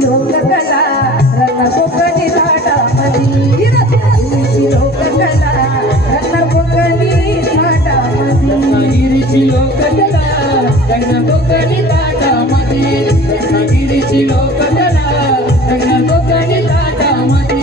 लोककला रत्न कोकणी थाटामधी रत्नागिरीची लोककला रत्न कोकणी थाटामधी रत्नागिरीची लोककला रत्न कोकणी थाटामधी रत्नागिरीची लोककला रत्न कोकणी थाटामधी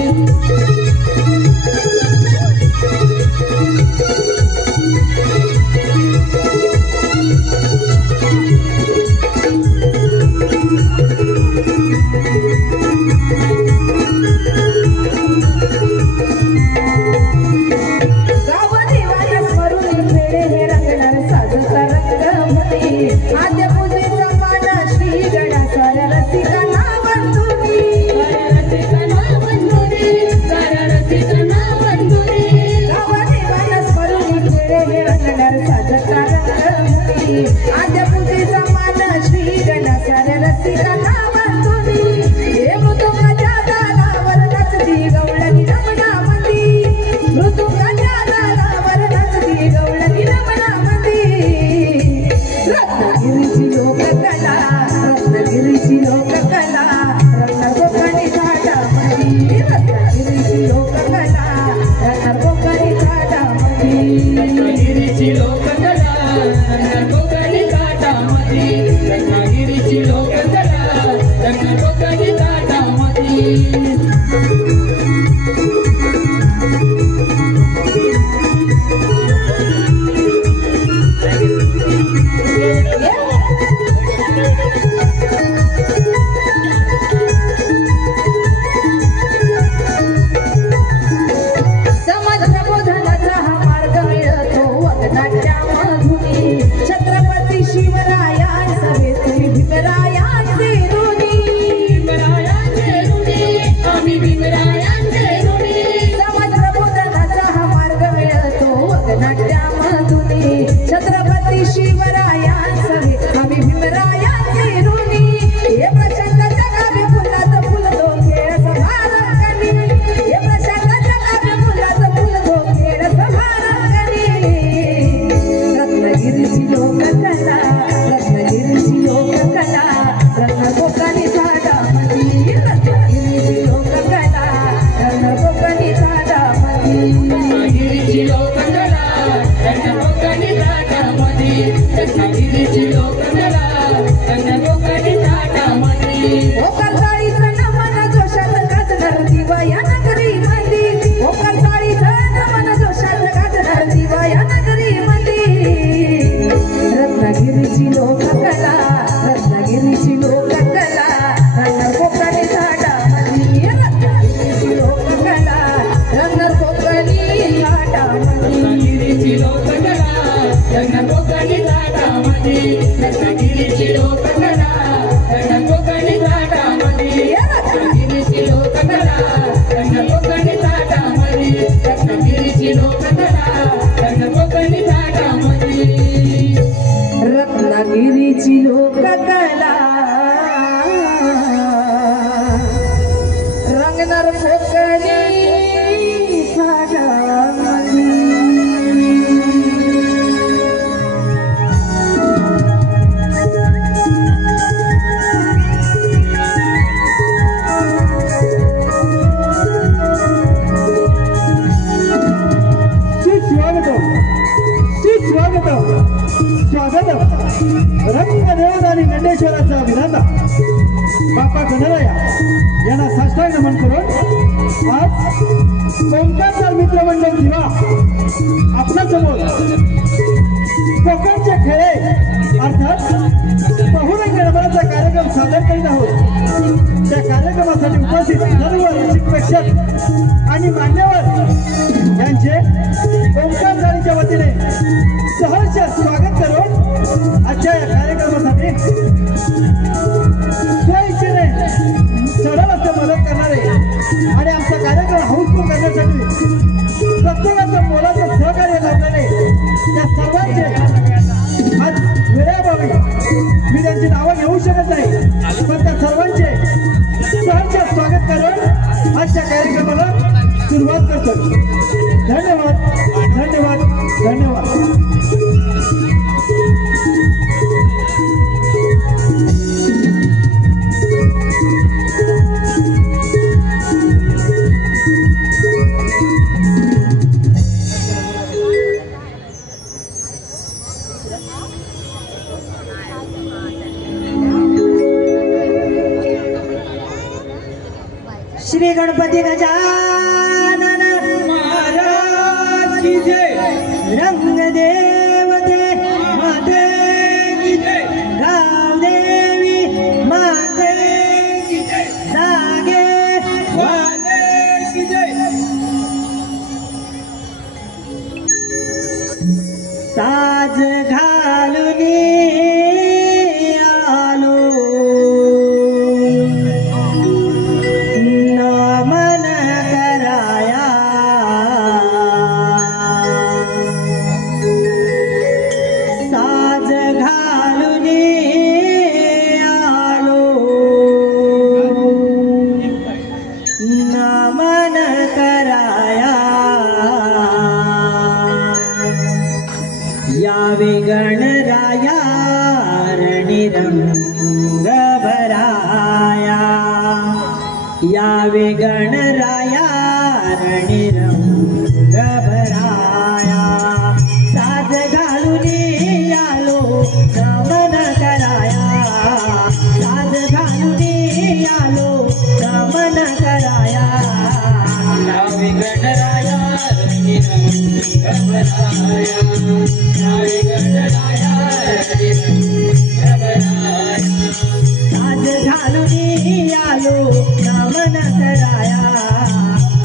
रत्नागिरीची लोककला रंगणार कोकणी थाटामधी स्वागत रंगदेवदानी नंदेश्वराचा विधाता बाप्पा गणराया यांना साष्टांग नमन करून आज कोकणचा मित्रमंडळ दिवा आपल्या समोर कोकणचे खेळे अर्थात बहुरंग गणपतीचा कार्यक्रम सादर करीत आहोत। त्या कार्यक्रमासाठी उपस्थित सर्व रसिक प्रेक्षक आणि मान्यवर यांचे कोकण जाळीच्या वतीने सहर्ष स्वागत करून आजच्या या कार्यक्रमासाठी स्वइच्छेने सरळ असं मदत करणारे आणि आमचा कार्यक्रम हाऊसफुल करण्यासाठी प्रत्येकाचं मोलाचं सहकार्य लावणारे त्या सर्वांचे आज वेळाभावी मी त्यांची नावं घेऊ शकत नाही, पण त्या सर्वांचे सहर्ष स्वागत करून आजच्या कार्यक्रमाला सुरुवात करतो। धन्यवाद धन्यवाद धन्यवाद। श्री गणपती गजानन महाराज की जय. रंग देवते माते की जय, गावदेवी माते की जय, जागे वाले की जय. साज घालून आलो नमन कराया साज घालून आलो नमन कराया यावे गणराया रणिरंग भराया यावे गणराया रणिरंग भराया साज घालून आलो नमन कराया साज घालून आलो नमन कराया यावे गणराया रणिरंग भराया. यावे गणराया रणिरंग भराया. साज घालून आलो नमन कराया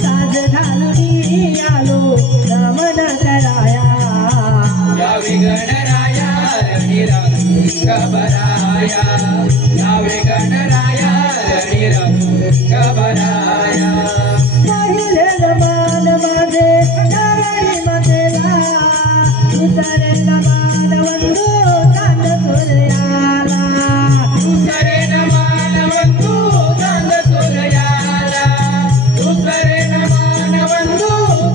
साज घालून आलो नमन कराया यावे गणराया रणिरंग भराया. यावे गणराया रणिरंग भराया. पहिले नमान माझे नारायणी मातेला दुसरे नमान वंदो चांद सूर्याला दुसरे नमान वंदू चांद सूर्याला. दुसरे नमान वंदू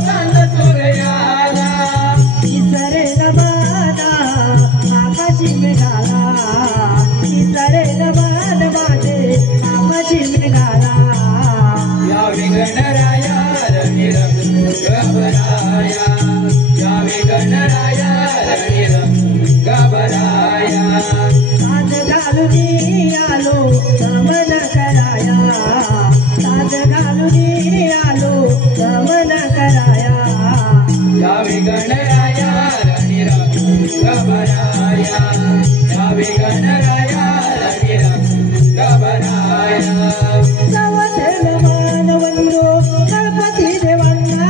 चांद सूर्याला. तिसरे नमाना आकाशी मेघाला तिसरे नमान माझे आकाशी मेघाला यावे गणराया रणिरंग भराया. यावे गणराया रणिरंग भराया. साज घालून आलो नमन कराया साज घालून आलो नमन कराया यावे गणराया रणिरंग भराया. यावे गणराया रणिरंग भराया. नवथे नमान वंदो गणपती देवांना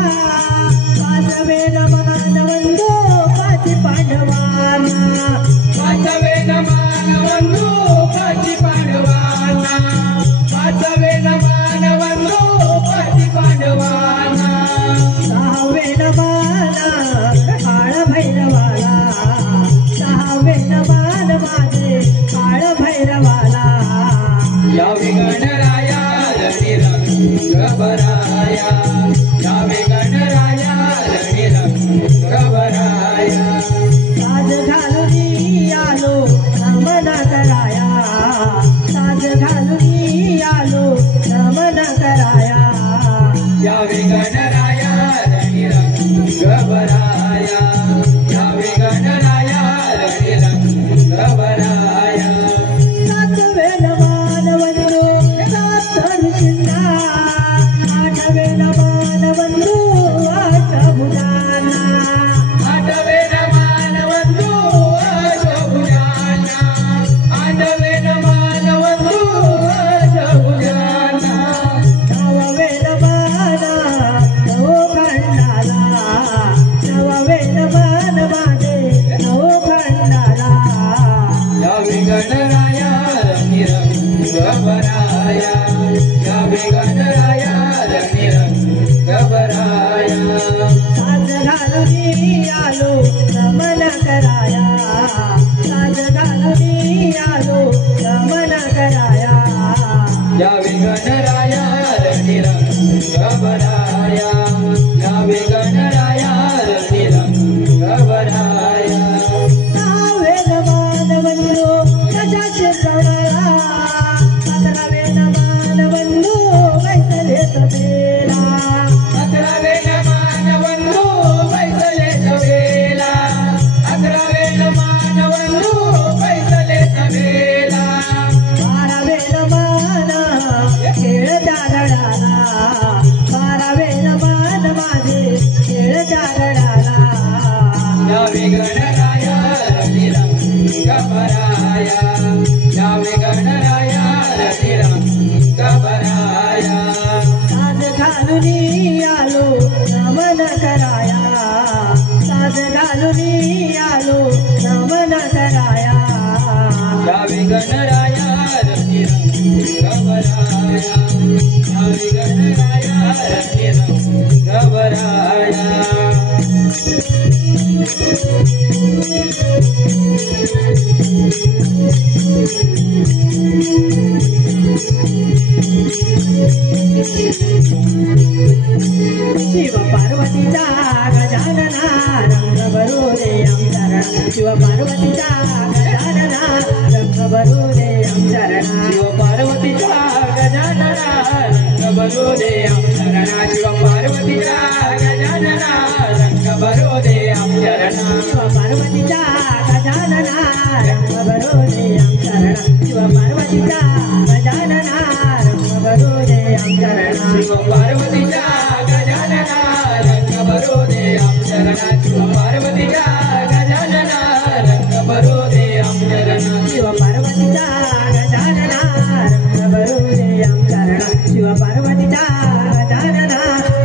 पाचवे नमान वंदो पाची पांडवांना पाचवे नमान वंदू पाची पांडवांना. पाचवे नमान वंदू पाची पांडवांना. सहावे नमाना काळ भैरवाला सहावे नमान माझे काळ भैरवाला यावे गणराया रणिरंग भराया. यावे गणराया रणिरंग भराया. साज घालून आलो नमन कराया साज घालून आलो नमन कराया यावे गणराया रणिरंग भराया. यावे गणराया रणिरंग भराया. सातवे नमान वंदो सात ऋषींना आठवे नमान वंदो आठ भुजांना आठवे नमान वंदू अष्टभुजांना. आठवे नमान वंदू अष्टभुजांना. नववे नमान नवखंडाला नववे नमान माझे नवखंडाला यावे गणराया रणिरंग भराया. यावे गणराया रणिरंग भराया. साज घालून आलो नमन कराया साज घालून आलो नमन कराया यावे गणराया रणिरंग भराया. यावे गणराया रणिरंग भराया. सहावे नमान वंदो गजाचे प्रणाला अकरावे नमान वंदो वैतले सभेला 11वे नमान वंदू बैसले सभेला. 11वे नमान वंदू बैसले सभेला. 12वे नमान खेळ खेळत्या गडाला बारावे नमान माझे खेळत्या गडाला यावे गणराया रंग भराया यावे गणराया रंग भराया साज घालून आलो नमन कराया साज घालून आलो नमन कराया यावे गणराया रंग भराया यावे गणराया रंग भराया शिव पार्वतीचा गजानना रंग भरू दे आमचरणा शिव पार्वतीचा गजानना रंग भरू दे आमचरणा शिव पार्वतीचा गजानना रंग भरू दे आमचरणा शिव पार्वतीचा गजानना रंग भरू दे आमचरणा शिव पार्वतीचा गजानना रंग भरू दे आमचरणा शिव पार्वतीचा गजानना रंग भरू दे आमचरणा शिव पार्वतीचा गजानना रंग भरू दे आमचरणा शिव पार्वतीचा गजानना रंग भरू दे आमचरणा शिव पार्वतीचा गजानना रंग भरू दे आमचरणा शिव पार्वतीचा गजानना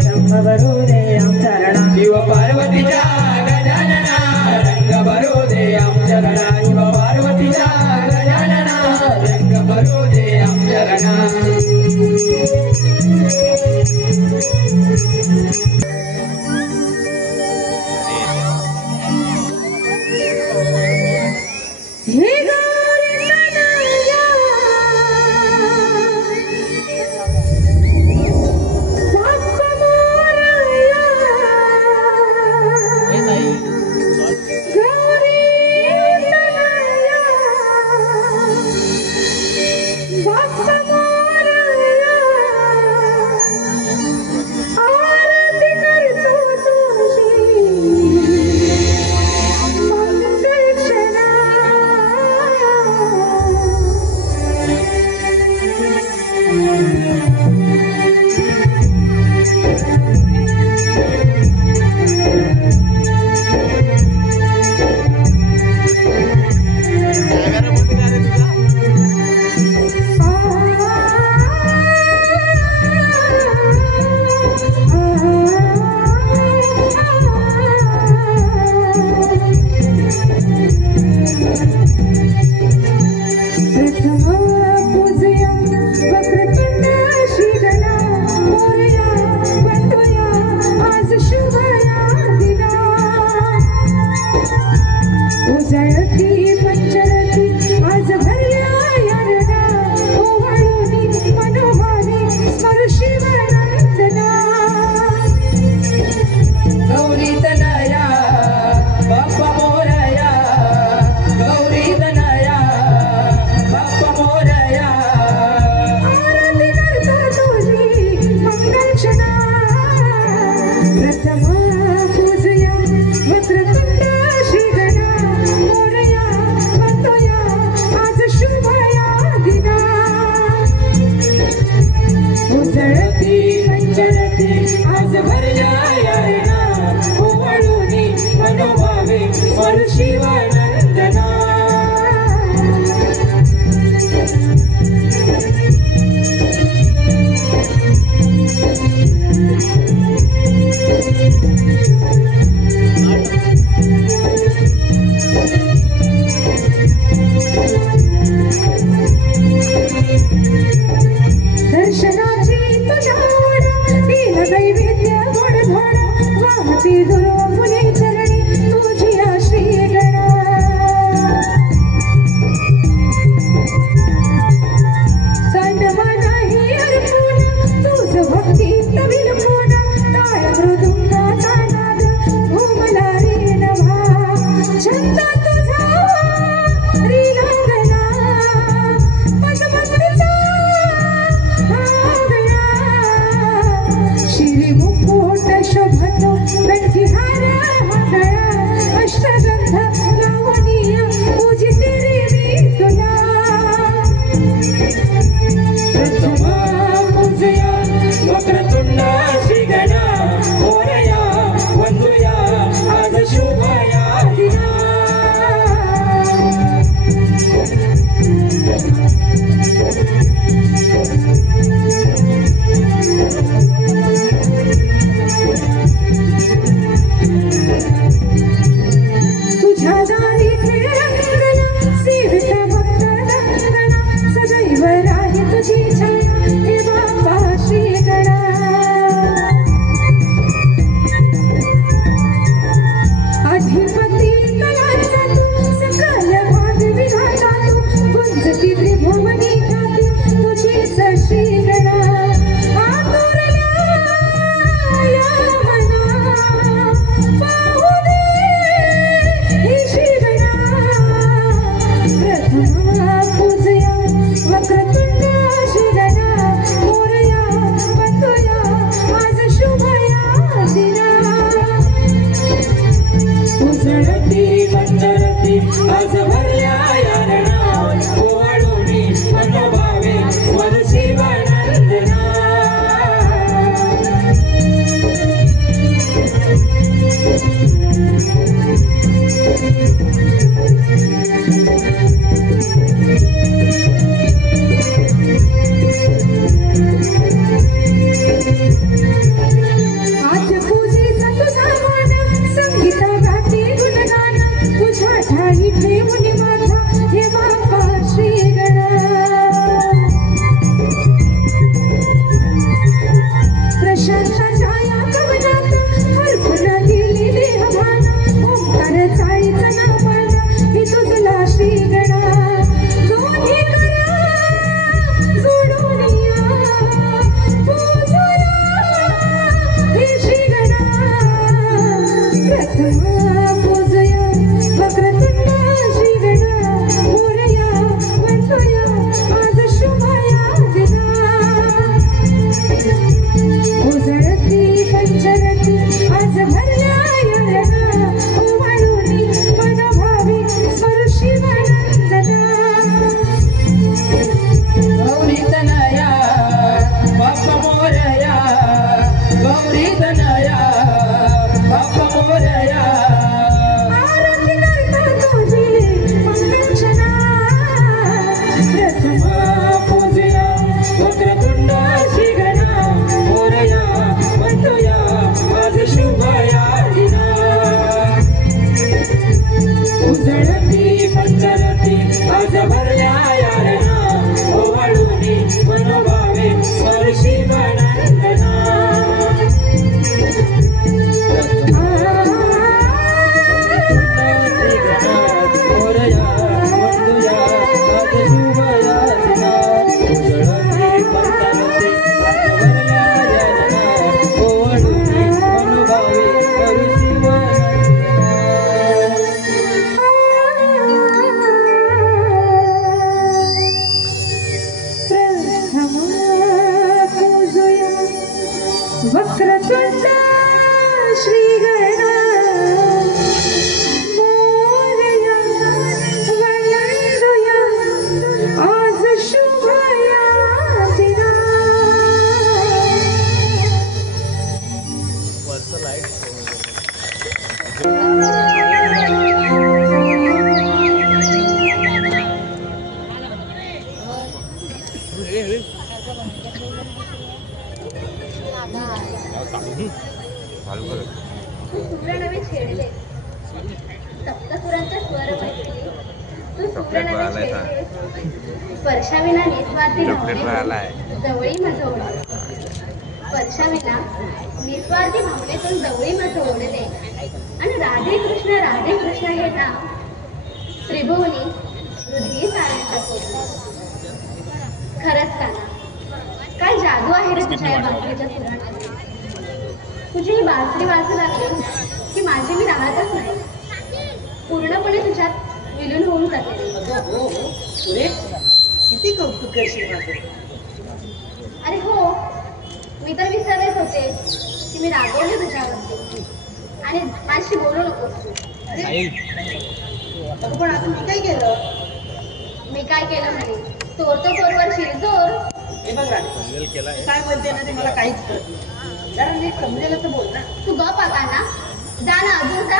रंग भरू दे आमचरणा शिव पार्वतीचा गजानना रंग भरू दे आमचरणा शिव पार्वतीचा गजानना रंग भरू दे आमचरणा हे गौरी कन्हैया वाक मोरया गौरी कन्हैया वाक मोरया आरती करतो तुझी मंगल क्षणा प्रथमा पूजयं वक्रतुण्ड वक्रतुंड श्री मोरया वंदुया आज शुभया दिना. सूर्यनवे छेडले सप्तसुरांच्या स्वर मैथिली तू सूर्यनवे छेडले स्पर्शाविना निस्वार्थी भावनेतून जवळी माझं ओढले स्पर्शाविना निस्वार्थी भावनेतून जवळी माझं ओढले आणि राधे कृष्ण हे नाव त्रिभुवनी हृदयी साऱ्यांचा सोडले. खरंच काना काय जादू आहे रे तुझ्या या बासरीच्या सुरांमध्ये. तुझी ही बासरी वाजू लागली की माझी मी राहतच नाही, पूर्णपणे तुझ्यात विलीन होऊन जाते. हो पुरे किती कौतुक करशील माझं. अरे हो, मी तर विसरलेच होते की मी रागवले तुझ्यावरती आणि माझी बोलू नकोस तू. पण आता मी काय केलं. मी काय केलं म्हणे, चोर तो चोरवर शिरजोर. हे बघ राणी, काय बोलते ना ते मला काहीच कळत नाही. जरा नीट समजेल तर बोल ना. तू गप आता ना, जा ना अजून जा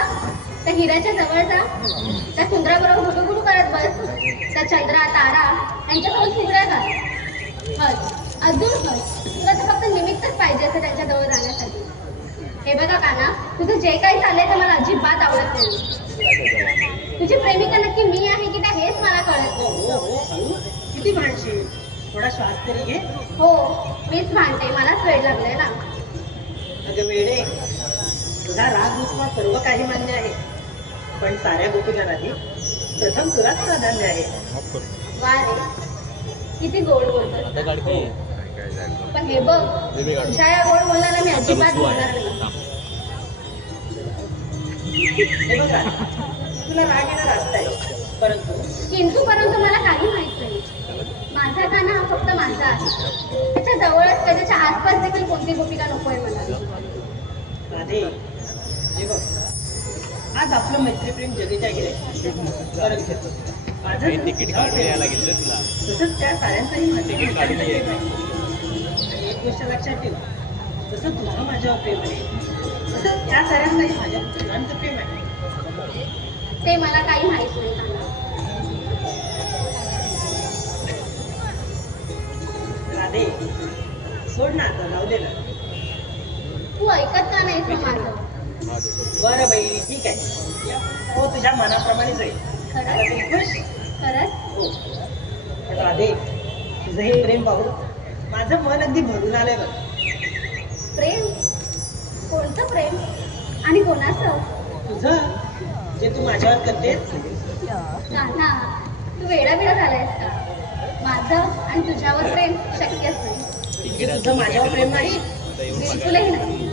त्या हिऱ्याच्या जवळ जा, त्या सुंदराबरोबर गुटुगुटू करत बस, त्या चंद्रा तारा यांच्यासोबत सुंदरा घाल. हस अजून हस, तुला तर फक्त निमित्तच पाहिजे असं त्यांच्याजवळ जाण्यासाठी. हे बघा काना, तुझं जे काही चाललंय ते मला अजिबात आवडत नाही. तुझी प्रेमिका नक्की मी आहे की काय हेच मला कळत नाही. किती भांडशील, थोडा श्वास तरी घे. हो मीच भांडते, मलाच वेळ लागलाय ना. अगं वेडे, तुझा राग नुसता सर्व काही मान्य आहे, पण साऱ्या गोपीजनांनी प्रथम तुलाच प्राधान्य आहे. वा रे, किती गोड बोलतो. पण हे बघ, तुझ्या या गोड बोलण्याला मी अजिबात बोलणार नाही. हे बघ राणी, तुला राग येणार असताय, परंतु मला काही माहित नाही. माझा काना हा फक्त माझा आहे. त्याच्या जवळच त्याच्या आसपास देखील कोणती गोपिका नकोय मला. राधे, हे बघ, आज आपलं मैत्रीप्रेम जगीच्या गेले, परंतु माझं तिकीट काढायला गेलं तुला, तसंच त्या साऱ्यांचाही माझ्याकडे प्रेम आहे. आणि एक गोष्ट लक्षात ठेव, जसं तुझं माझ्यावर प्रेम आहे, तसं त्या साऱ्यांचाही माझ्या तुझ्यांचं प्रेम आहे. ते मला काही माहित नाही काना. राधे, सोड ना आता, जाऊ दे ना. तू ऐकत का नाहीस मग माझं? बरं बाई, ठीक आहे, हो तुझ्या मनाप्रमाणेच आहे. खरंच खुश. खरंच हो, पण राधे, तुझं हे प्रेम पाहू माझं मन अगदी भरून आलंय बघ. प्रेम? कोणतं प्रेम आणि कोणाचं? तुझं, जे तू माझ्यावर करतेस. कान्हा, तू वेडाबिडा झालायस का? माझं आणि तुझ्यावर प्रेम शक्यच नाही. तुझं माझ्यावर प्रेम नाही? बिलकुलही नाही.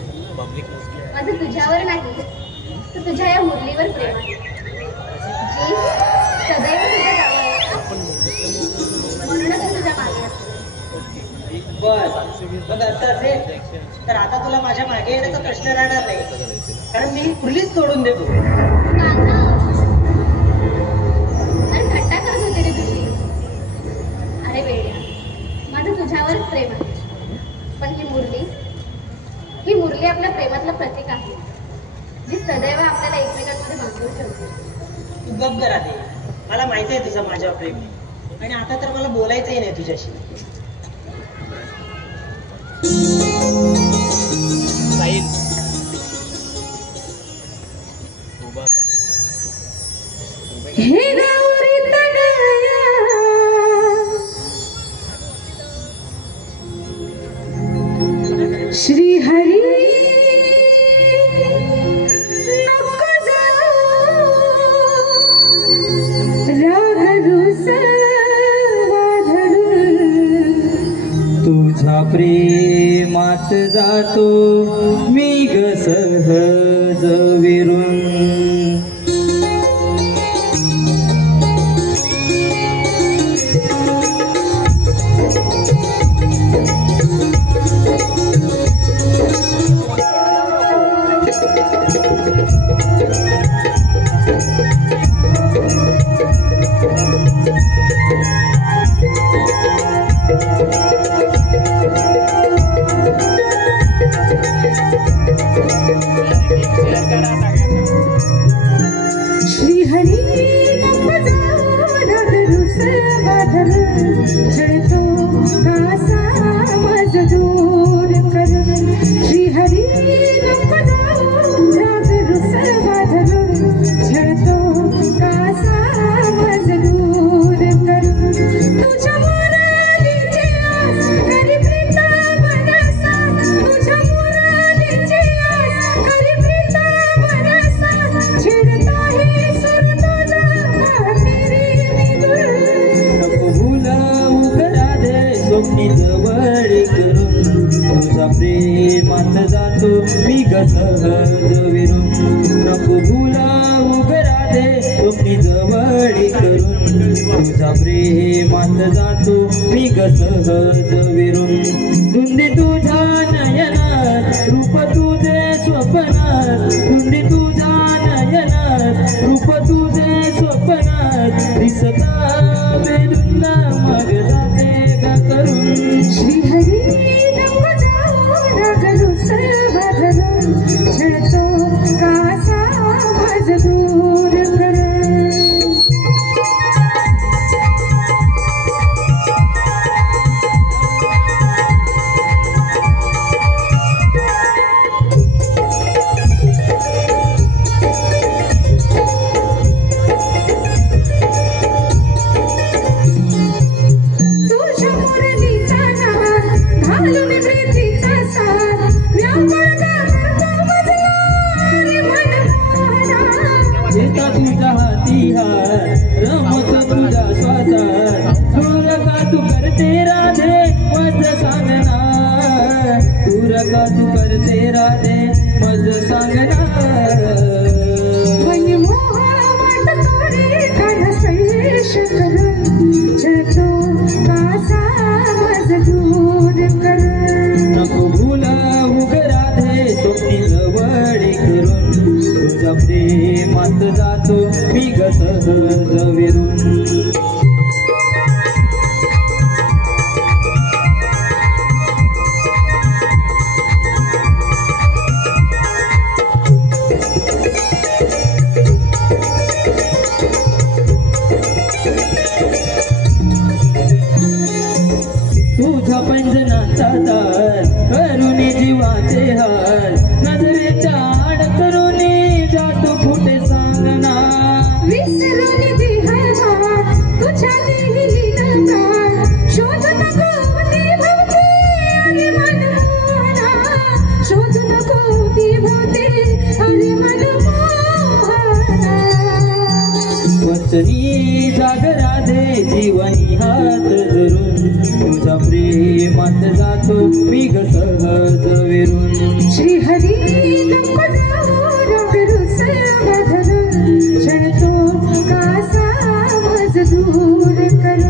माझं तुझ्यावर नाही, तर तुझ्या या मुरलीवर प्रेम आहे, जी सदैव तुझ्या जवळ असते. म्हणूनच मी तुझ्या मागे असते. बस, मग असं असेल तर आता तुला माझ्या मागे येण्याचा प्रश्न राहणार नाही, कारण मी खुलीच सोडून देतो. कान्हा, अरे थट्टा करत होती रे तुझी. अरे वेड्या, माझं तुझ्यावरच प्रेम आहे. पण ही मुरली आपल्या प्रेमातलं प्रतीक आहे, जी सदैव आपल्याला एकमेकांमध्ये बांधून ठेवते. तू गप करा दे, मला माहिती आहे तुझं माझ्यावर प्रेम आहे, आणि आता तर मला बोलायचंही नाही तुझ्याशी. हे गौरी तनया श्री हरी नको जाऊ, राग रुसवा धरून तुझ्या प्रेमात जातो मी ग सहज विरून. प्रेमात जातो मी ग सहज विरून नको भुलाऊ ग राधे स्वप्नी जवळी करून तुझ्या प्रेमात जातो मी ग सहज विरून धुंदी तुझ्या नयनात रूप तुझे स्वप्नात धुंदी तुझ्या नयनात रूप तुझे स्वप्नात दिसता बेदुंदा मग जाते ग करून श्रीहरी नको जाऊ लागलो सर्व धरून छळतो कासा माझ दूर कर तू करते राधे मज सांगना वही मोहात तोरे काढ संदेश करून छळतो कासा माझ दूर कर नको भुलाऊ ग राधे स्वप्नी जवळी करून तुझ्या प्रेमात जातो मी ग सहज विरून तुझ्या पंजनाचा तार करून जीवाचे हार नजरेच्या आड करून जातो कुठे सांगना विसरून दिहला तुझ्या लिहिली नकार शोध नको ती भोवती अरे मनमोहना शोध नको ती भोवती अरे मनमोहना वचनी जाग राधे जीवनी हात धरून तुझ्या प्रेमात जातो मी ग सहज विरून श्रीहरी नको जाऊ रगरू सर्व धरून छळतो कासा मज दूर कर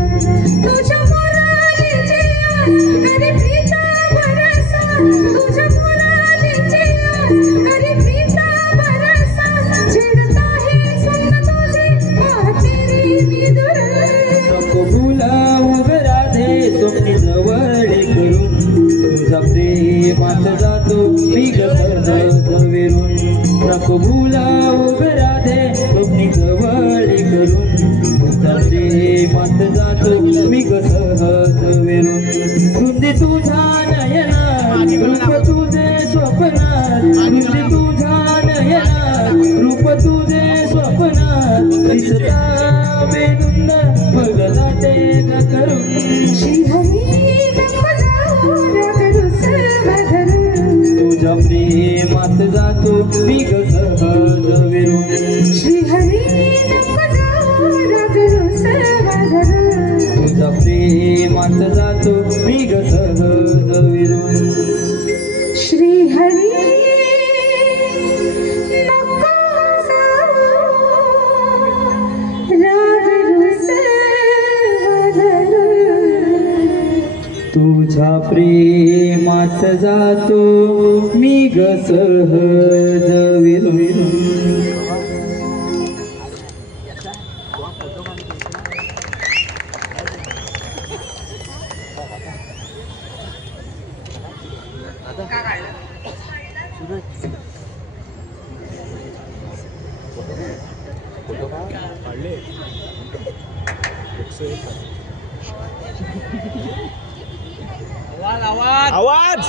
तुझ्या मुलालीचे करी प्रीता बरसा तुझ्या मुलालीचे करी प्रीता बरसा चिडता हे सुन तुझे पाहतेरी मी दूर नको भुलाऊ ग राधे स्वप्नी जवळी करून तुझ्या प्रेमात जातो मी ग सहज विरून नको भुलाऊ ग राधे स्वप्नी जवळी करून तुझ्या प्रेमात जातो मी ग सहज विरून धुंदी तुझ्या नयनात रूप तुझे स्वप्नात धुंदी तुझ्या नयनात रूप तुझे स्वप्नात दिसता बेदुंद मग जाते ग करून श्रीहरी नको जाऊ रगरू सर्व धरून तुझ्या प्रेमात जातो मी ग सहज विरून श्रीहरी नको जाऊ रगरू सर्व धरून तुझ्या प्रेमात जातो मी ग सहज विरून श्रीहरी नको जाऊ रगरू सर्व धरून तुझ्या प्रेमात जातो मी ग सहज विरून आवाज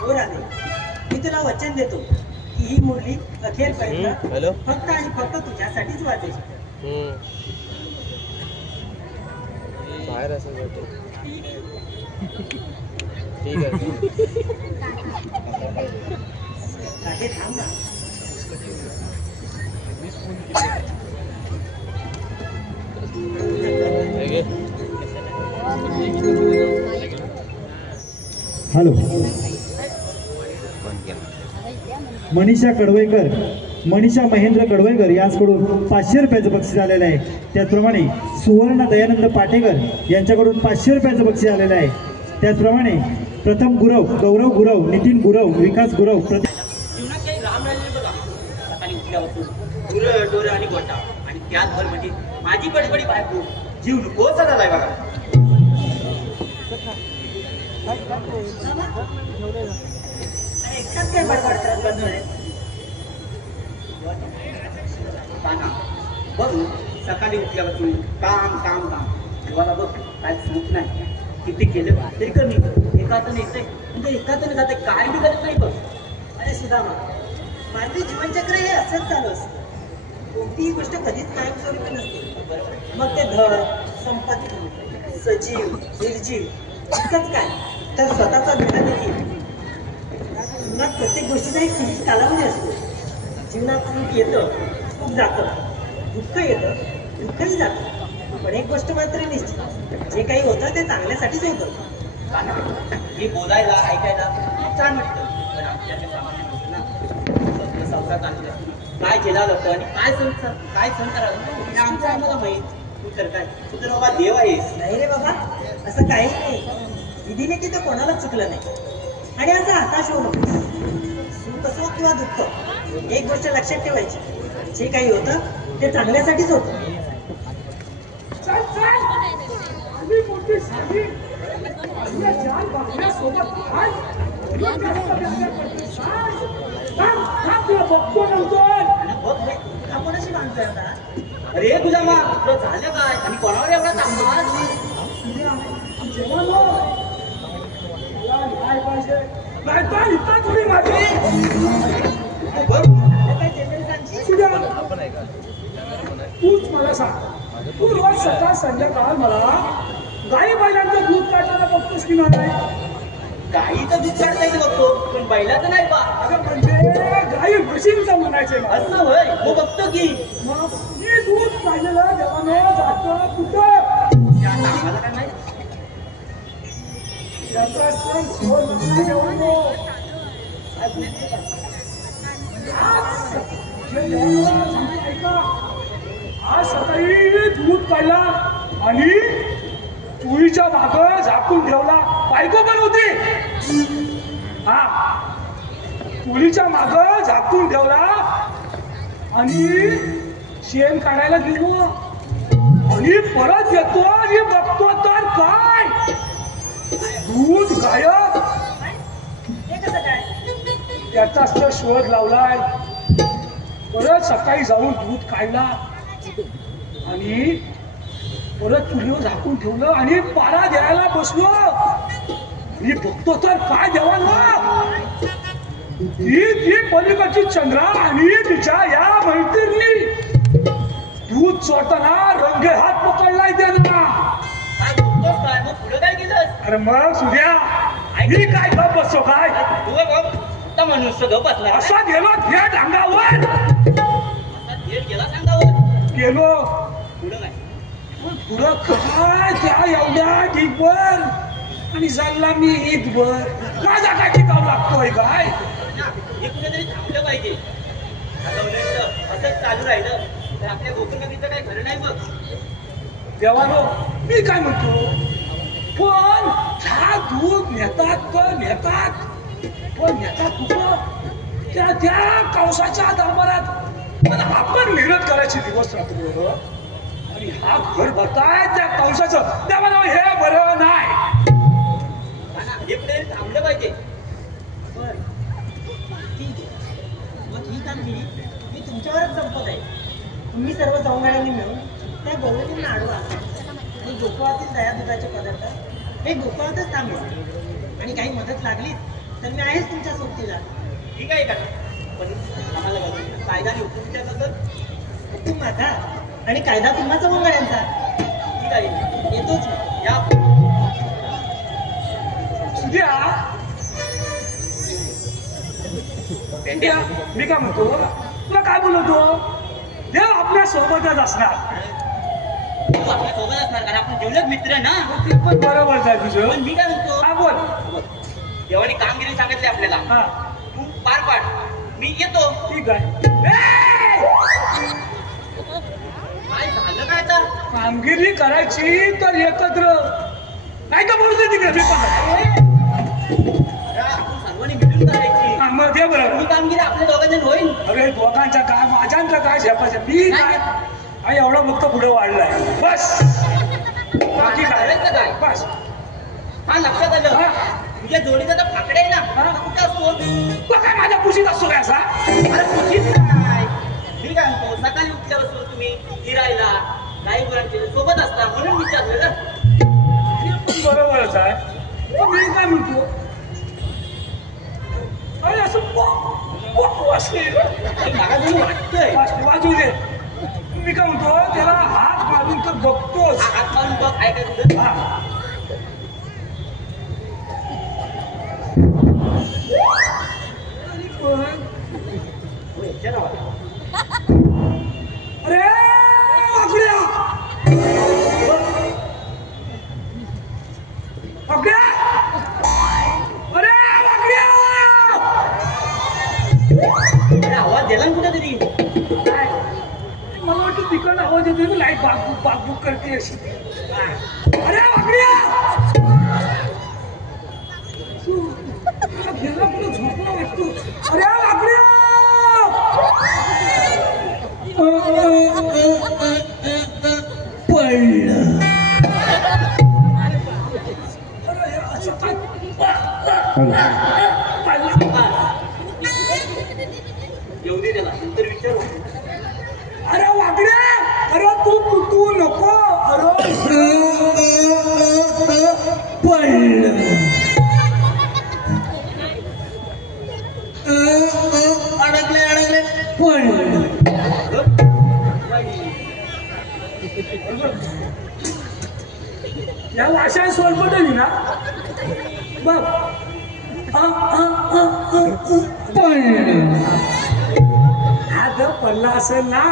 हो राधे मी तुला वचन देतो की ही मुरली अखेरपर्यंत फक्त आणि फक्त तुझ्यासाठीच वाजेल. बाहेर असं काटे थांब ना. हॅलो. मनीषा कडवईकर, मनीषा महेंद्र कडवईकर यांच्याकडून 500 रुपयाचं बक्षीस आलेलं आहे. त्याचप्रमाणे सुवर्ण दयानंद पाटेकर यांच्याकडून 500 रुपयाचं बक्षीस आलेलं आहे. त्याचप्रमाणे प्रथम गुरव, गौरव गुरव, नितीन गुरव, विकास गुरव. जीवनात काही राम राहिले बघा. सकाळी उठल्यापासून गुरं डोरं आणि गोटा आणि त्याच भर म्हणजे माझी बडबडी बायको जीव नको झालाय बघा. एकटाच काय बडबड करत बसलोय. बघ सकाळी उठल्यापासून काम काम काम देवाला बघ काय सुख नाही. किती केलं तरी कमी. एकातून येतंय म्हणजे एकातून जाते काय बी करत नाही बघ. अरे सुदामा, मानवी जीवनचक्र हे असंच चालू असतं. कोणतीही गोष्ट कधीच कायमस्वरूपी नसते. मग ते धन, संपत्ती, सजीव, निर्जीव इतकंच काय तर स्वतःचा धडा देखील. जीवनात प्रत्येक गोष्टीचा एक सीमित कालावधी असतो. जीवनात सुख येतं, सुख जातं, दुःख येतं, दुःखही जातं. पण एक गोष्ट मात्र निश्चित, जे काही होतं ते चांगल्यासाठीच होतं. हे बोलायला ऐकायला छान वाटतं. पण आमच्याकडे सामान्य गोष्टी संसारात आणलं काय केला जातं आणि काय सण करावं हे आमचं आम्हाला माहीत. तू तर काय तू तर बाबा देव आहेस. नाही रे बाबा, असं काही नाही. विधीने की तर कोणालाच चुकलं नाही. आणि असं हताश होऊ नको. सुख असो किंवा दुःख, एक गोष्ट लक्षात ठेवायची, जे काही होतं ते चांगल्यासाठीच होतं. मोठी साधी चार बाकऱ्यासोबत बघतो कोणाशी माणसं आता. अरे तुझा मा झालं काय आणि कोणावर एवढा तापमान. तूच मला सांग, तू रोज सकाळ संध्याकाळ मला गाई बैलांचं दूध काढताना बघतोस की नाही? गाईचं दूध काढता येतं बघतो पण बैलाचं नाही बा. अगं म्हणजे गाई म्हशींचं म्हणायचंय मला. असं होय, हो बघतो की. मग मी दूध काढलेलं देवानं जातं कुठं? आम्हाला काय माहित. याचा सण सोड नाही देवानो. आज सकाळी दूध काढला आणि तुळीच्या मागं झाकून ठेवला. बायको पण होती. हा, तुळीच्या मागं झाकून ठेवला आणि शेण काढायला गेलो आणि परत येतो आणि बघतो तर काय दूध गायब. त्याचाच तर शोध लावलाय. परत सकाळी जाऊन दूध काढला आणि परत चुलीवर झाकून ठेवलं आणि पारा द्यायला बसलो. मी बघतो तर काय देवाला ती पलीकडची चंद्रा आणि तिच्या या मैत्रिणी दूध चोरताना रंगे हात पकडलाय त्यांना. पुढे काय केलं. अरे मग सूर्या मी काय गप बसतो काय मनुष्य गप बसला. असा गेलो थेट अंगावर गेला सांगावर गेलो. पुढं काय पुढं काय त्या एवढ्या ढीकभर आणि चालला मी ईदभर का जागा टिकावं लागतोय काय. हे कुठेतरी थांबलं पाहिजे. असंच चालू राहिलं तर आपल्या गोकुळनगरीचं काही खरं नाही बघ. देवानो मी काय म्हणतो, पण हा दूध नेतात तर नेतात पण नेतात कुठं त्या कवसाच्या दरबारात. पण आपण मेहनत करायची दिवस रात्र आणि हा घर भरताय त्या कवसाचं. देवानो हे बरं नाही. हे कुठे थांबलं पाहिजे. बर ठीक आहे, मग ही कामगिरी मी तुमच्यावरच संपत आहे. तुम्ही सर्व जाऊनगाड्यांनी मिळून त्या गौरवींना अडवा आणि गोकुळातील दया दुधाचे पदार्थ हे गोकुळातच थांबवा. आणि काही मदत लागली तर मी आहेच तुमच्या सोबतीला. ठीक आहे का. पण आम्हाला कायदा आणि हुकूमच्या बद्दल हुकूम माझा आणि कायदा तुम्हाचा वंगाड्यांचा. ठीक आहे, येतोच या. विद्या विद्या मी काय म्हणतो तुला काय बोलतो देव आपल्या सोबतच असणार तू आपल्या सोबत असणार कारण आपण जेवढेच मित्र ना ते पण बरोबर आहे तुझं पण मी काय म्हणतो हा बोल देवाने कामगिरी सांगितली आपल्याला हा तू पार पाड मी येतो ठीक आहे काय झालं काय तर कामगिरी करायची तर एकत्र नाही तर बोलते तिकडे मी पण अरे, आपण सर्वांनी मिळून करायची हा, मग ते बरोबर ही कामगिरी आपल्या दोघांजण होईल अरे दोघांचा काय माझ्यांचा काय झेपायचं मी काय हा एवढा फक्त पुढे वाढलाय बस बाकी काय करायचं काय? बस हा लक्षात आलं हा. तुझ्या जोडीचा तर फाकडे आहे ना हा. तो कुठे असतो तो काय माझ्या कुशीत असतो काय असा अरे कुठेच नाही मी काय म्हणतो सकाळी उठल्यापासून तुम्ही फिरायला काही गुरांचे सोबत असता म्हणून विचारलं ना हे पण बरोबरच आहे पण मी काय म्हणतो अरे असं वाचले मला तुम्ही वाटतंय वाजू दे मी काय म्हणतो त्याला हात मारून तर बघतोच हा, हात मारून बघ आहे का तुझं हा. आणि पण हो, याच्या नावाला. अरे वाकड्या वाकड्या अरे वाकड्या अरे आवाज दिला ना कुठेतरी काय? मला वाटतं तिकडनं आवाज येते ना लाईट बागबुक करते अशी अरे वाकड्या गेला पुढे झोपला वाटतो अरे वाकड्या पडलं अरे असं काय येऊ दे त्याला नंतर विचारू अरे वाकड्या अरे तू नको अरे पडलं अडकले पडलं या वाशा सोलपटली ना बघ पडलं हा जर पडला असेल ना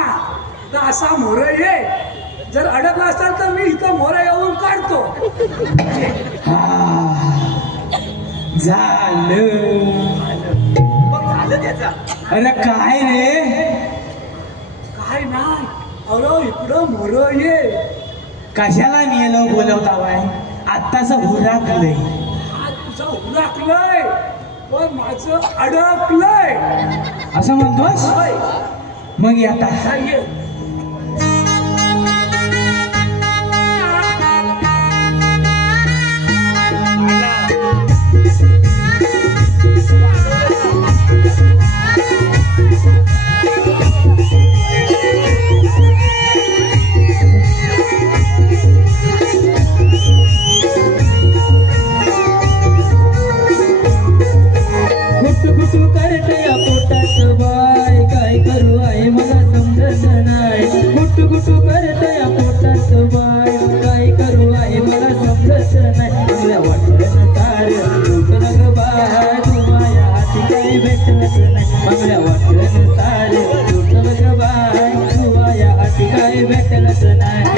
तर असा मोर ये जर अडकला असेल तर मी इथं मोरा येऊन काढतो झालं मग झालं त्याचा अरे काय रे काय नाही अरे इकडं मोर ये कशाला मेलो बोलवतावाय आत्ताच हुराकलंय हा तुझं उलाकलंय पण माझं अडकलंय असं म्हणतोस होय. मग आता हा, ये. कुटू करते या पोटात बाय काय करू आहे मला समजत नाही कुटू करते या पोटात बाय काय करू आहे मला समजत नाही तुला वाटलं तार तुटलं ग बाय तू माझ्या हाती काही भेटलंच नाही मला वाटलं तार तुटलं ग बाय तू माझ्या हाती काही भेटलंच नाही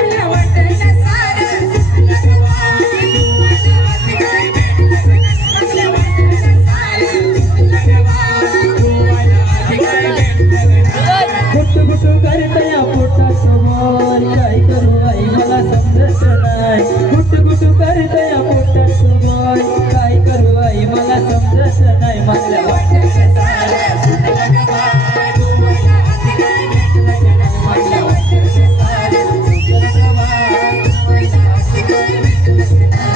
कुटू करते या पोटात बाय काय करू आहे मला समजत नाही कुटू करते या पोटात बाय काय करू आहे मला समजत नाही मला वाटलं तार तुटलं ग बाय तू माझ्या हाती काही भेटलंच नाही मला वाटलं तार तुटलं ग बाय तू माझ्या हाती काही भेटलंच नाही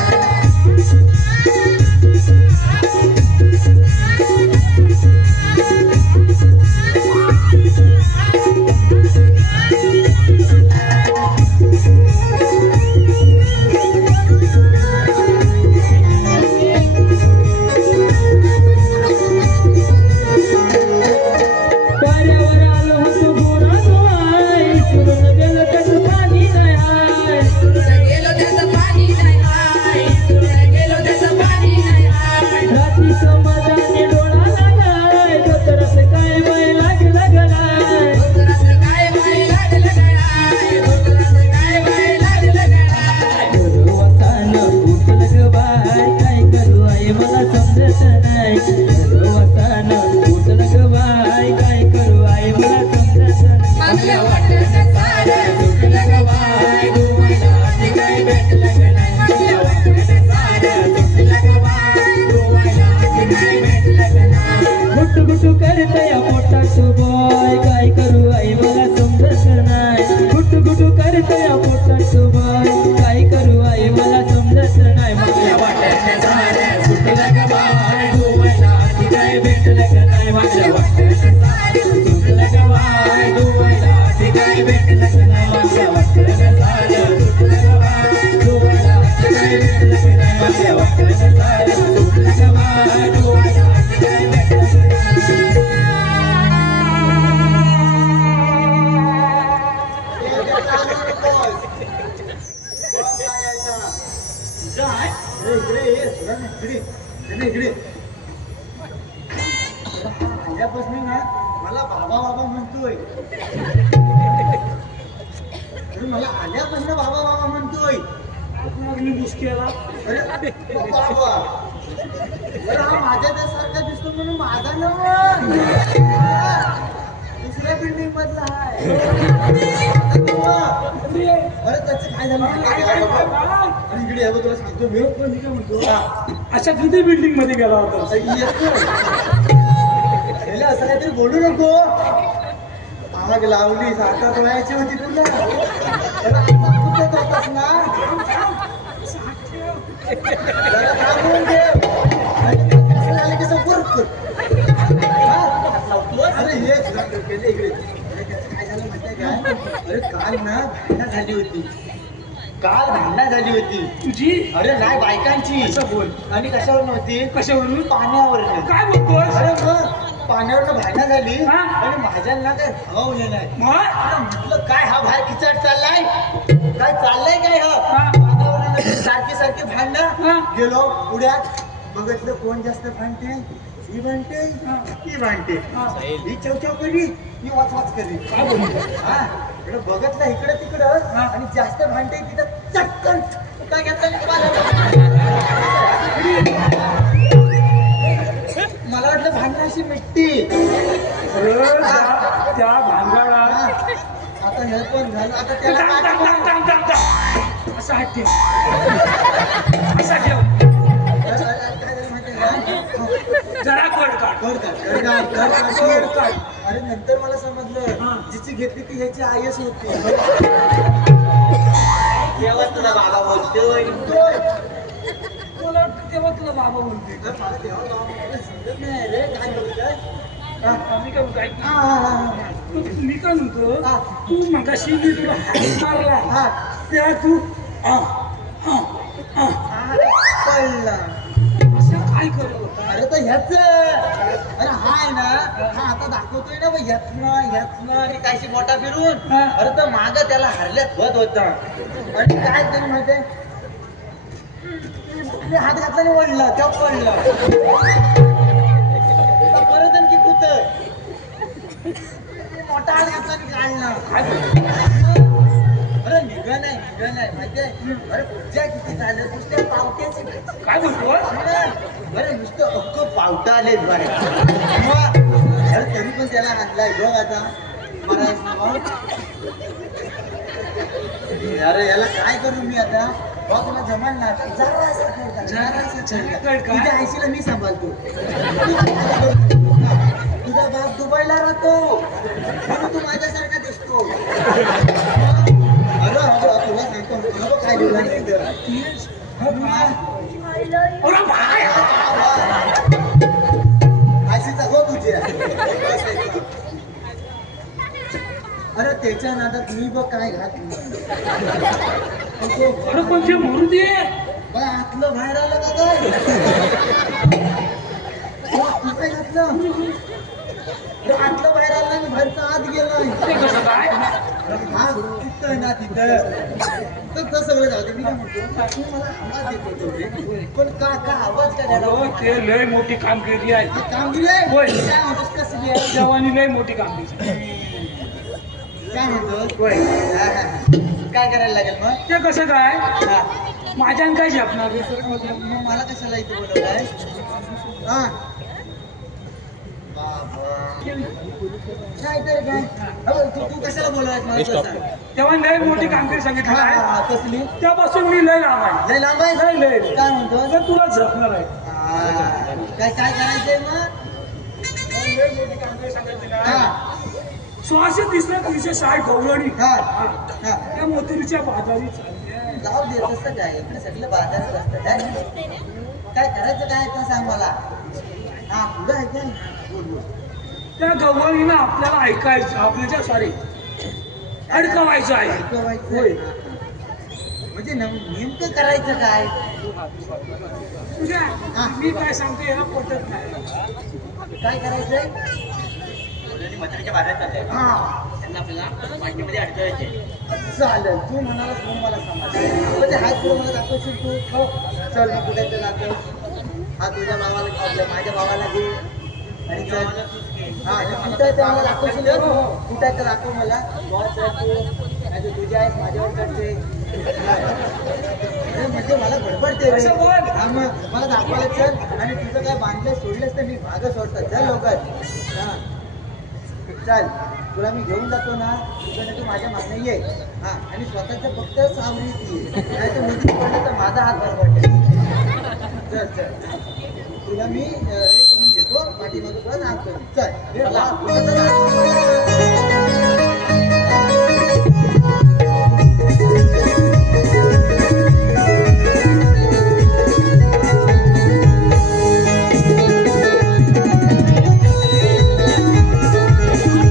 समजत नाही वतन उठलं ग बाय काय करू आई मला समजत नाही वाटत सारं सुटलं ग बाय गोवाला काय भेटलं ग नाही वाटत सारं सुटलं ग बाय गोवाला काय भेटलं ग नाही गुटू गुटू करतया पोटात बाय काय करू आई मला समजत नाही गुटू गुटू करतया पोटात बाय काय करू आई मला समजत नाही मला वाटत सारं सुटलं ग बाय गोवाला काय भेटलं ग नाही मला वाटत सारं सुटलं ग बाय गोवाला काय भेटलं ग नाही मला वाटत सारं सुटलं ग बाय गोवाला काय भेटलं ग नाही मला वाटत सारं सुटलं ग बाय गोवाला काय भेटलं ग आल्यापासून ना मला बाबा बाबा म्हणतोय मला आल्यापासून बाबा बाबा म्हणतोय मुसकेला अरे बाबा अरे हा माझ्या त्यासारखा दिसतो म्हणून माझा नव दुसऱ्या बिल्डिंग मधला आहे अरे त्याचं काय झालं आणि इकडे यावं तुला सांगतो मी पण काय म्हणतो अशा किती बिल्डिंग मध्ये गेला होता असं काहीतरी बोलू नको आग लावली सारखा वयाची होती तुला होतास ना जरा थांबून ठेव. असं झालं की सपोर्ट कर. अरे हे केलं इकडे काय झालं माहितीये काय अरे काल ना भांडणं झाली होती काल भांडणं झाली होती तुझी अरे नाही बायकांची असं बोल आणि कशावर नव्हती कशावरून पाण्यावर काय बोलतोस अरे मग पाण्यावरनं भांडणं झाली हा? आणि माझ्यांना काय भाव येणार मग म्हटलं काय हा बाहेर किचड चाललाय काय चाललंय काय हा. हा पाण्यावरनं सारखी सारखी भांडणं हा. गेलो पुढ्यात बघितलं कोण जास्त भांडते ही भांडते ती भांडते ही चवचव करी ही वाचवाच करी काय बोलतो हा इकडं बघितलं इकडं तिकडं आणि जास्त भांडते तिथं चटकन काय घेतलं मला वाटलं भांडणाशी मिट्टी त्या भांगाळा आता हे पण झालं आता त्याला टांग, काय टांग, टांग, टांग, टांग, टांग. असा हात ठेव असा ठेव काय झालं माहितीये का? जरा कड काढ कर काढ. अरे नंतर मला समजलं जिची घेतली ती ह्याची आयस होती तेव्हा तुला बाबा बोलतोय मला वाटतं तेव्हा तुला बाबा बोलते मला तेव्हा बाबा बोलतोय समजत नाही रे काय बोलतोय मी काय म्हणतो ऐक ना. हा हा हा मी काय म्हणतो हा. तू मगाशी मी तुला हात मारला हा त्या तू कळला असं काय करत होता अरे तर ह्याच अरे हा आहे ना हा आता दाखवतोय ना ह्याच आणि कायशी मोठा फिरून हा. अरे तर माग त्याला हरल्यात होत होता आणि काय तरी माहितीये मी हात घातला आणि वळला तेव्हा पडला परत आणखी कुत मोठा हात घातला आणि काढला अरे निघ नाही माहितीये अरे पूजा किती झालं नुसत्या पावट्याची काय बोलतो अरे नुसतं अख्खं पावटा आलेत बरं अरे तरी पण त्याला आणलाय बघ आता अरे याला काय करू मी आता बघ तुला जमाडणार तुझ्या आईशीला मी सांभाळतो तुझा बाप दुबईला राहतो म्हणून तू माझ्यासारखा दिसतो अरे तुला सांगतो काय लिहिलं आयशीचा हो तुझ्या अरे त्याच्या नादात मी बघ काय घातलं अरे पण ते मरू दे बघ आतलं बाहेर आलं का काय तू काय घातलं आतलं बाहेर आलं आणि बाहेरचं आत गेलं ते कसं काय हा तिथं आहे ना तिथं सगळं जाऊ दे मी काय म्हणतो तू मला आवाज देत होतो रे पण का आवाज काय द्यायला हो, ते लय मोठी कामगिरी आहे ही कामगिरी आहे होय. काय म्हणतोस कसली आहे जवानी लय मोठी कामगिरी आहे. काय म्हणतोस होय. काय करायला लागेल मग ते कसं काय हा. माझ्यान काय झेपणार मग मला कशाला इथे बोलवलाय हा बाबा काय तर काय तू कशाला बोलायस मला तू सांग. तेव्हा लय मोठी कामगिरी सांगितली हा, आहे. हा, कसली त्यापासून मी लय लांब आहे. लय लांब आहे लय काय म्हणतो तर तुला झपणार आहे. काय काय करायचंय मग लय मोठी कामगिरी सांगितली हा आहे. 1630 गवळणी हा हा त्या मोतीच्या बाजारी चालली आहे. जाऊ दे तसं काय इकडे सगळं बाजारच असतं काय करायचं काय तर सांग मला हा पुढं आहे काय बोल बोल त्या गवळीनं आपल्याला ऐकायचं आपल्याच्या सॉरी अडकवायचं आहे. ऐकवायचं म्हणजे नेमकं करायचं काय तुझ्या मी काय सांगते याला पटत नाही. काय करायचंय मथुरेच्या बाजारात चालले हा त्यांना आपल्याला पाठीमध्ये अडकवायचे. चालेल तू म्हणाला तू मला सांग म्हणजे हात पुढे मला दाखवशील तू चल मी कुठे तर दाखव हा तुझ्या भावाला आपल्या माझ्या भावाला घे आणि चल हा कुठे तर मला दाखवशील कुठे तर दाखव मला चल तू नाही तुझ्या आहेस माझ्यावर करते म्हणजे मला गडबडते रे हा मग मला दाखवायला चल आणि तुझं काय बांधलं सोडलंस तर मी मागं सोडतात चल लवकर हा चल तुला मी घेऊन जातो ना तुझं तू माझ्या मागणं ये हा आणि स्वतःचं फक्त सावरी ती नाही तर मुली पडलं तर माझा हात बरबडते चल चल तुला मी हे करून घेतो पाठीमागं तुला नाचतो चल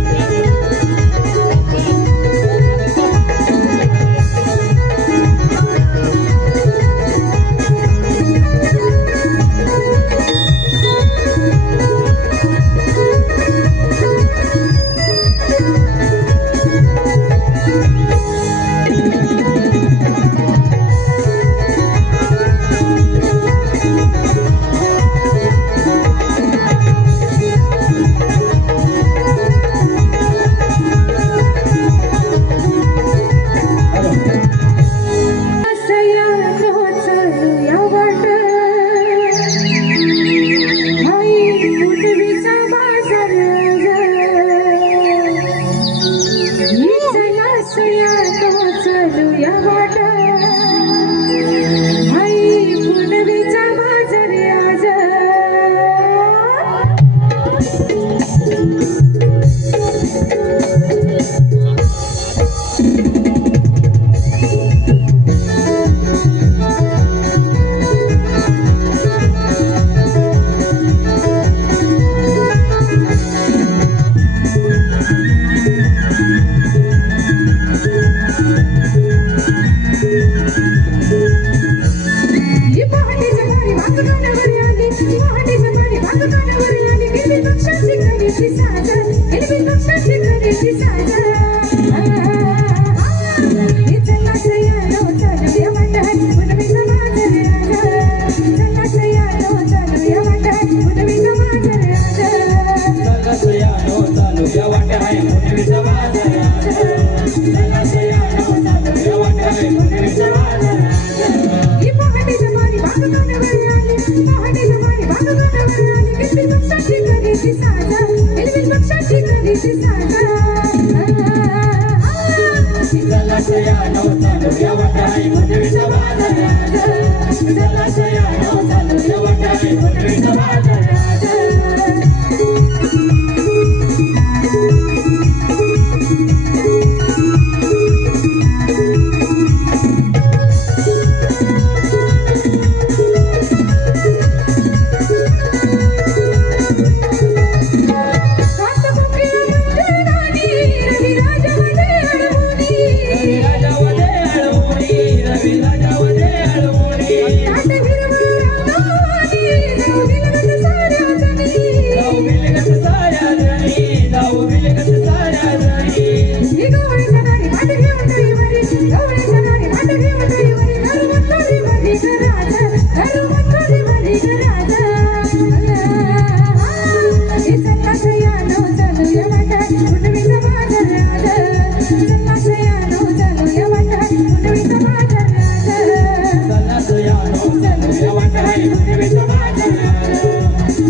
Rani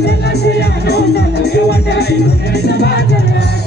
चला सयानो चालूया वाट्यात पुनवेचा बाजारात.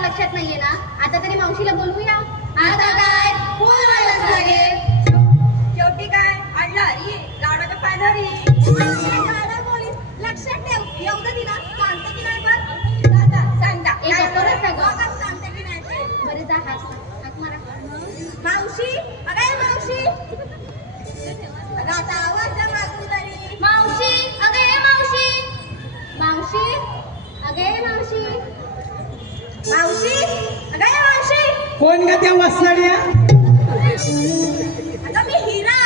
स्वयंपाक लक्षात नाहीये ना? आता तरी मावशीला बोलवूया. आता काय बोलवायलाच लागेल. शेवटी काय आणला हरी लाडाच्या पायनरी. लक्षात ठेव एवढं दिला सांगते की नाही बरं सांगता सांगते की नाही ते. बरे जा हाक मारा. मावशी अगं मावशी आता आवाज द्या मागून तरी. मावशी अगे मावशी. मावशी अगे मावशी. मावशी अगं मावशी. कोण का त्या वसाड्या? आता मी हिरा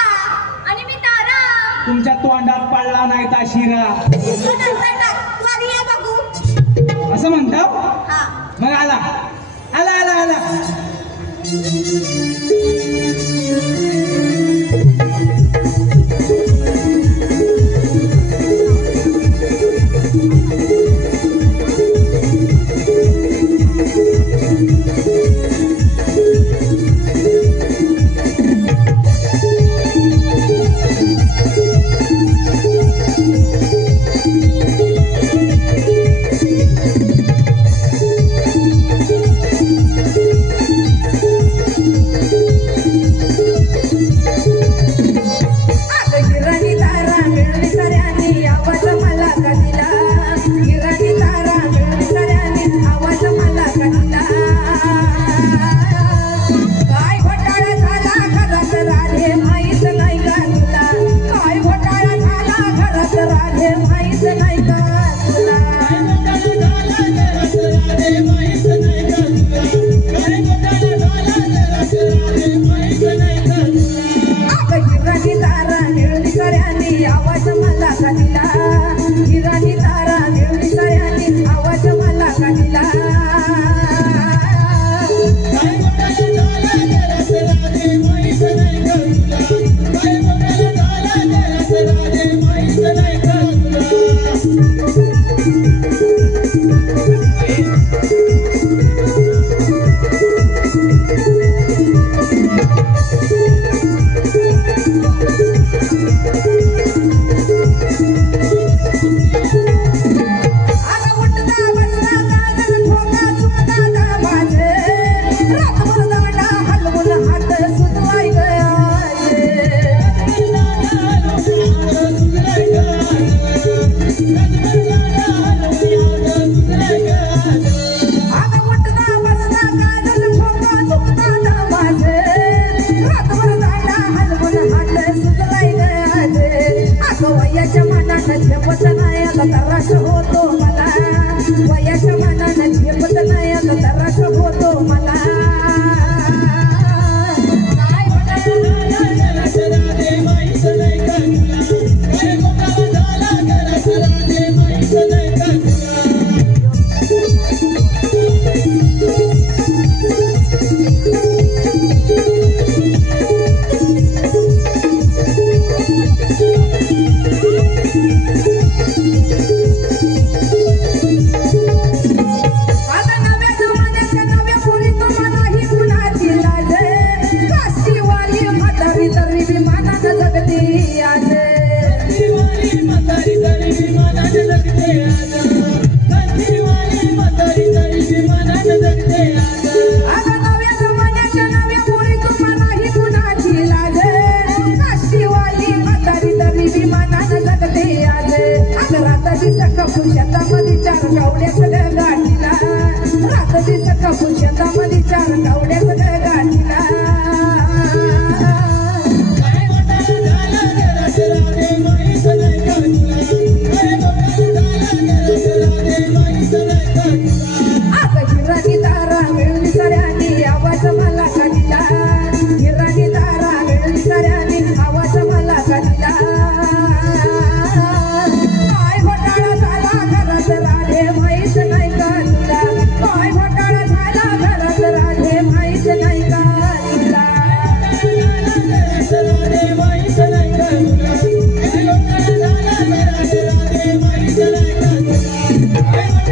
आणि मी तारा. तुमच्या तोंडात पडला नाही ता शिरा तू आधी ये बघू. असं म्हणता? हा मग आला आला आला आला. Hey!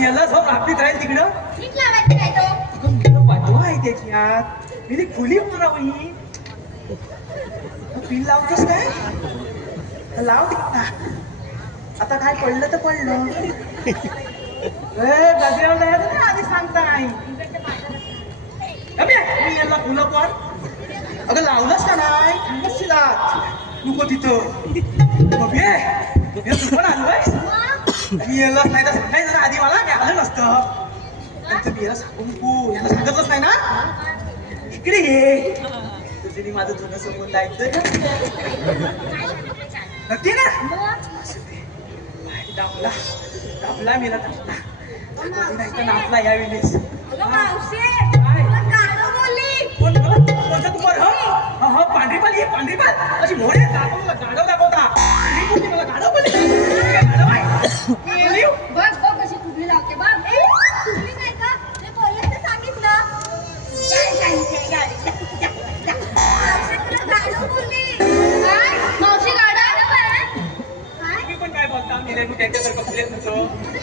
मी याला झोप रात्रीत राहील तिकडं मीच लावायचं काय तो तिकडं मित्र पाठवा आहे त्याच्यात मी खुली मारावी पिन लावतोस काय लाव ना आता काय पडलं तर पडलं गजऱ्यावर जायचं ना आधी सांगता नाही मी याला फुलं पण अगं लावलंच का नाही नसशीला नको तिथं तू पण आलोय मी याला नाही तर सांगायचं ना आधी मला काय आलं नसतं त्यांचं मी याला सांगू नको याला सांगितलंच नाही ना इकडे ये तुझी माझं जुनं संबंध ऐकतोय नक्की ना दाबला दाबला मेला दाबला कधी नाही तर नाचला यावेळेस पांढरी पाल अशी मोडे गाडव दाखवता मला गाडव बघ बघ कशी कुठली लावते बघ कुठली नाही का ते बोलले तर सांगितलं काय सांगितलंय गाडी गाडव बोलली काय मावशी गाडव काय पण काय बोलता मेले तू त्यांच्यासारखं फुलेत नव्हतं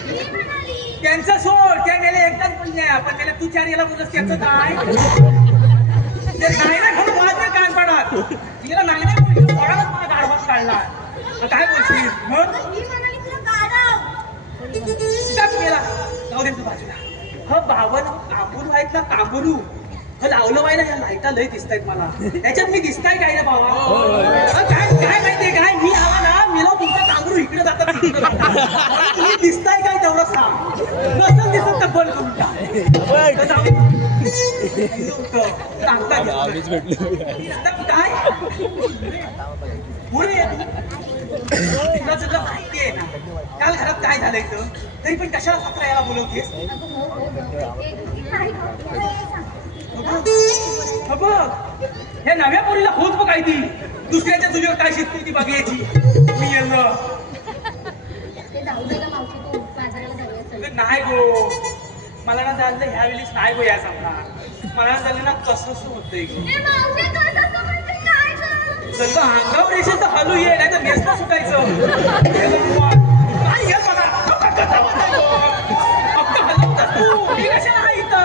मी म्हणाली त्यांचं सोड त्या मेले एकदाच बोलल्या पण त्याला तू 4 याला बोलस त्याचं काय ते नाही ना म्हणून माझ्या कान पडात तिला नाही नाही बोलली पडाच मला गाडवाच काढला काय बोलशील मग मी म्हणाली तुला गाडव मेला जाऊ दे तू बाजूला बावन कांबरू आहेत ना कांबरू लावलं पाहिजे या लाईटा लय दिसतायत मला त्याच्यात मी दिसताय काय रे बाबा काय माहितीये काय मी आला ना मिला तुमचा कांबरू इकडे जातात तुम्ही दिसताय काय तेवढं सांग नसेल दिसत तर बंद करून काय पुढे येतो तुला जर माहिती आहे ना काल घरात काय झालंय तरी पण कशाला 17 याला बोलवतेस बघ ह्या नव्या पोरीला होत बघ काय ती दुसऱ्याच्या तुझ्यावर काय शिकते ती बघायची मी येलो ते जाऊ दे का मावशी तू बाजाराला जाऊया नाही गो मला ना झालं ह्या वेळेस नाही गो या सांगणार मला झालं ना कसं होतंय जर अंगावर रेषेल तर हलू ये नाही तर मेसला सुटायचं मी कशाला आहे इथं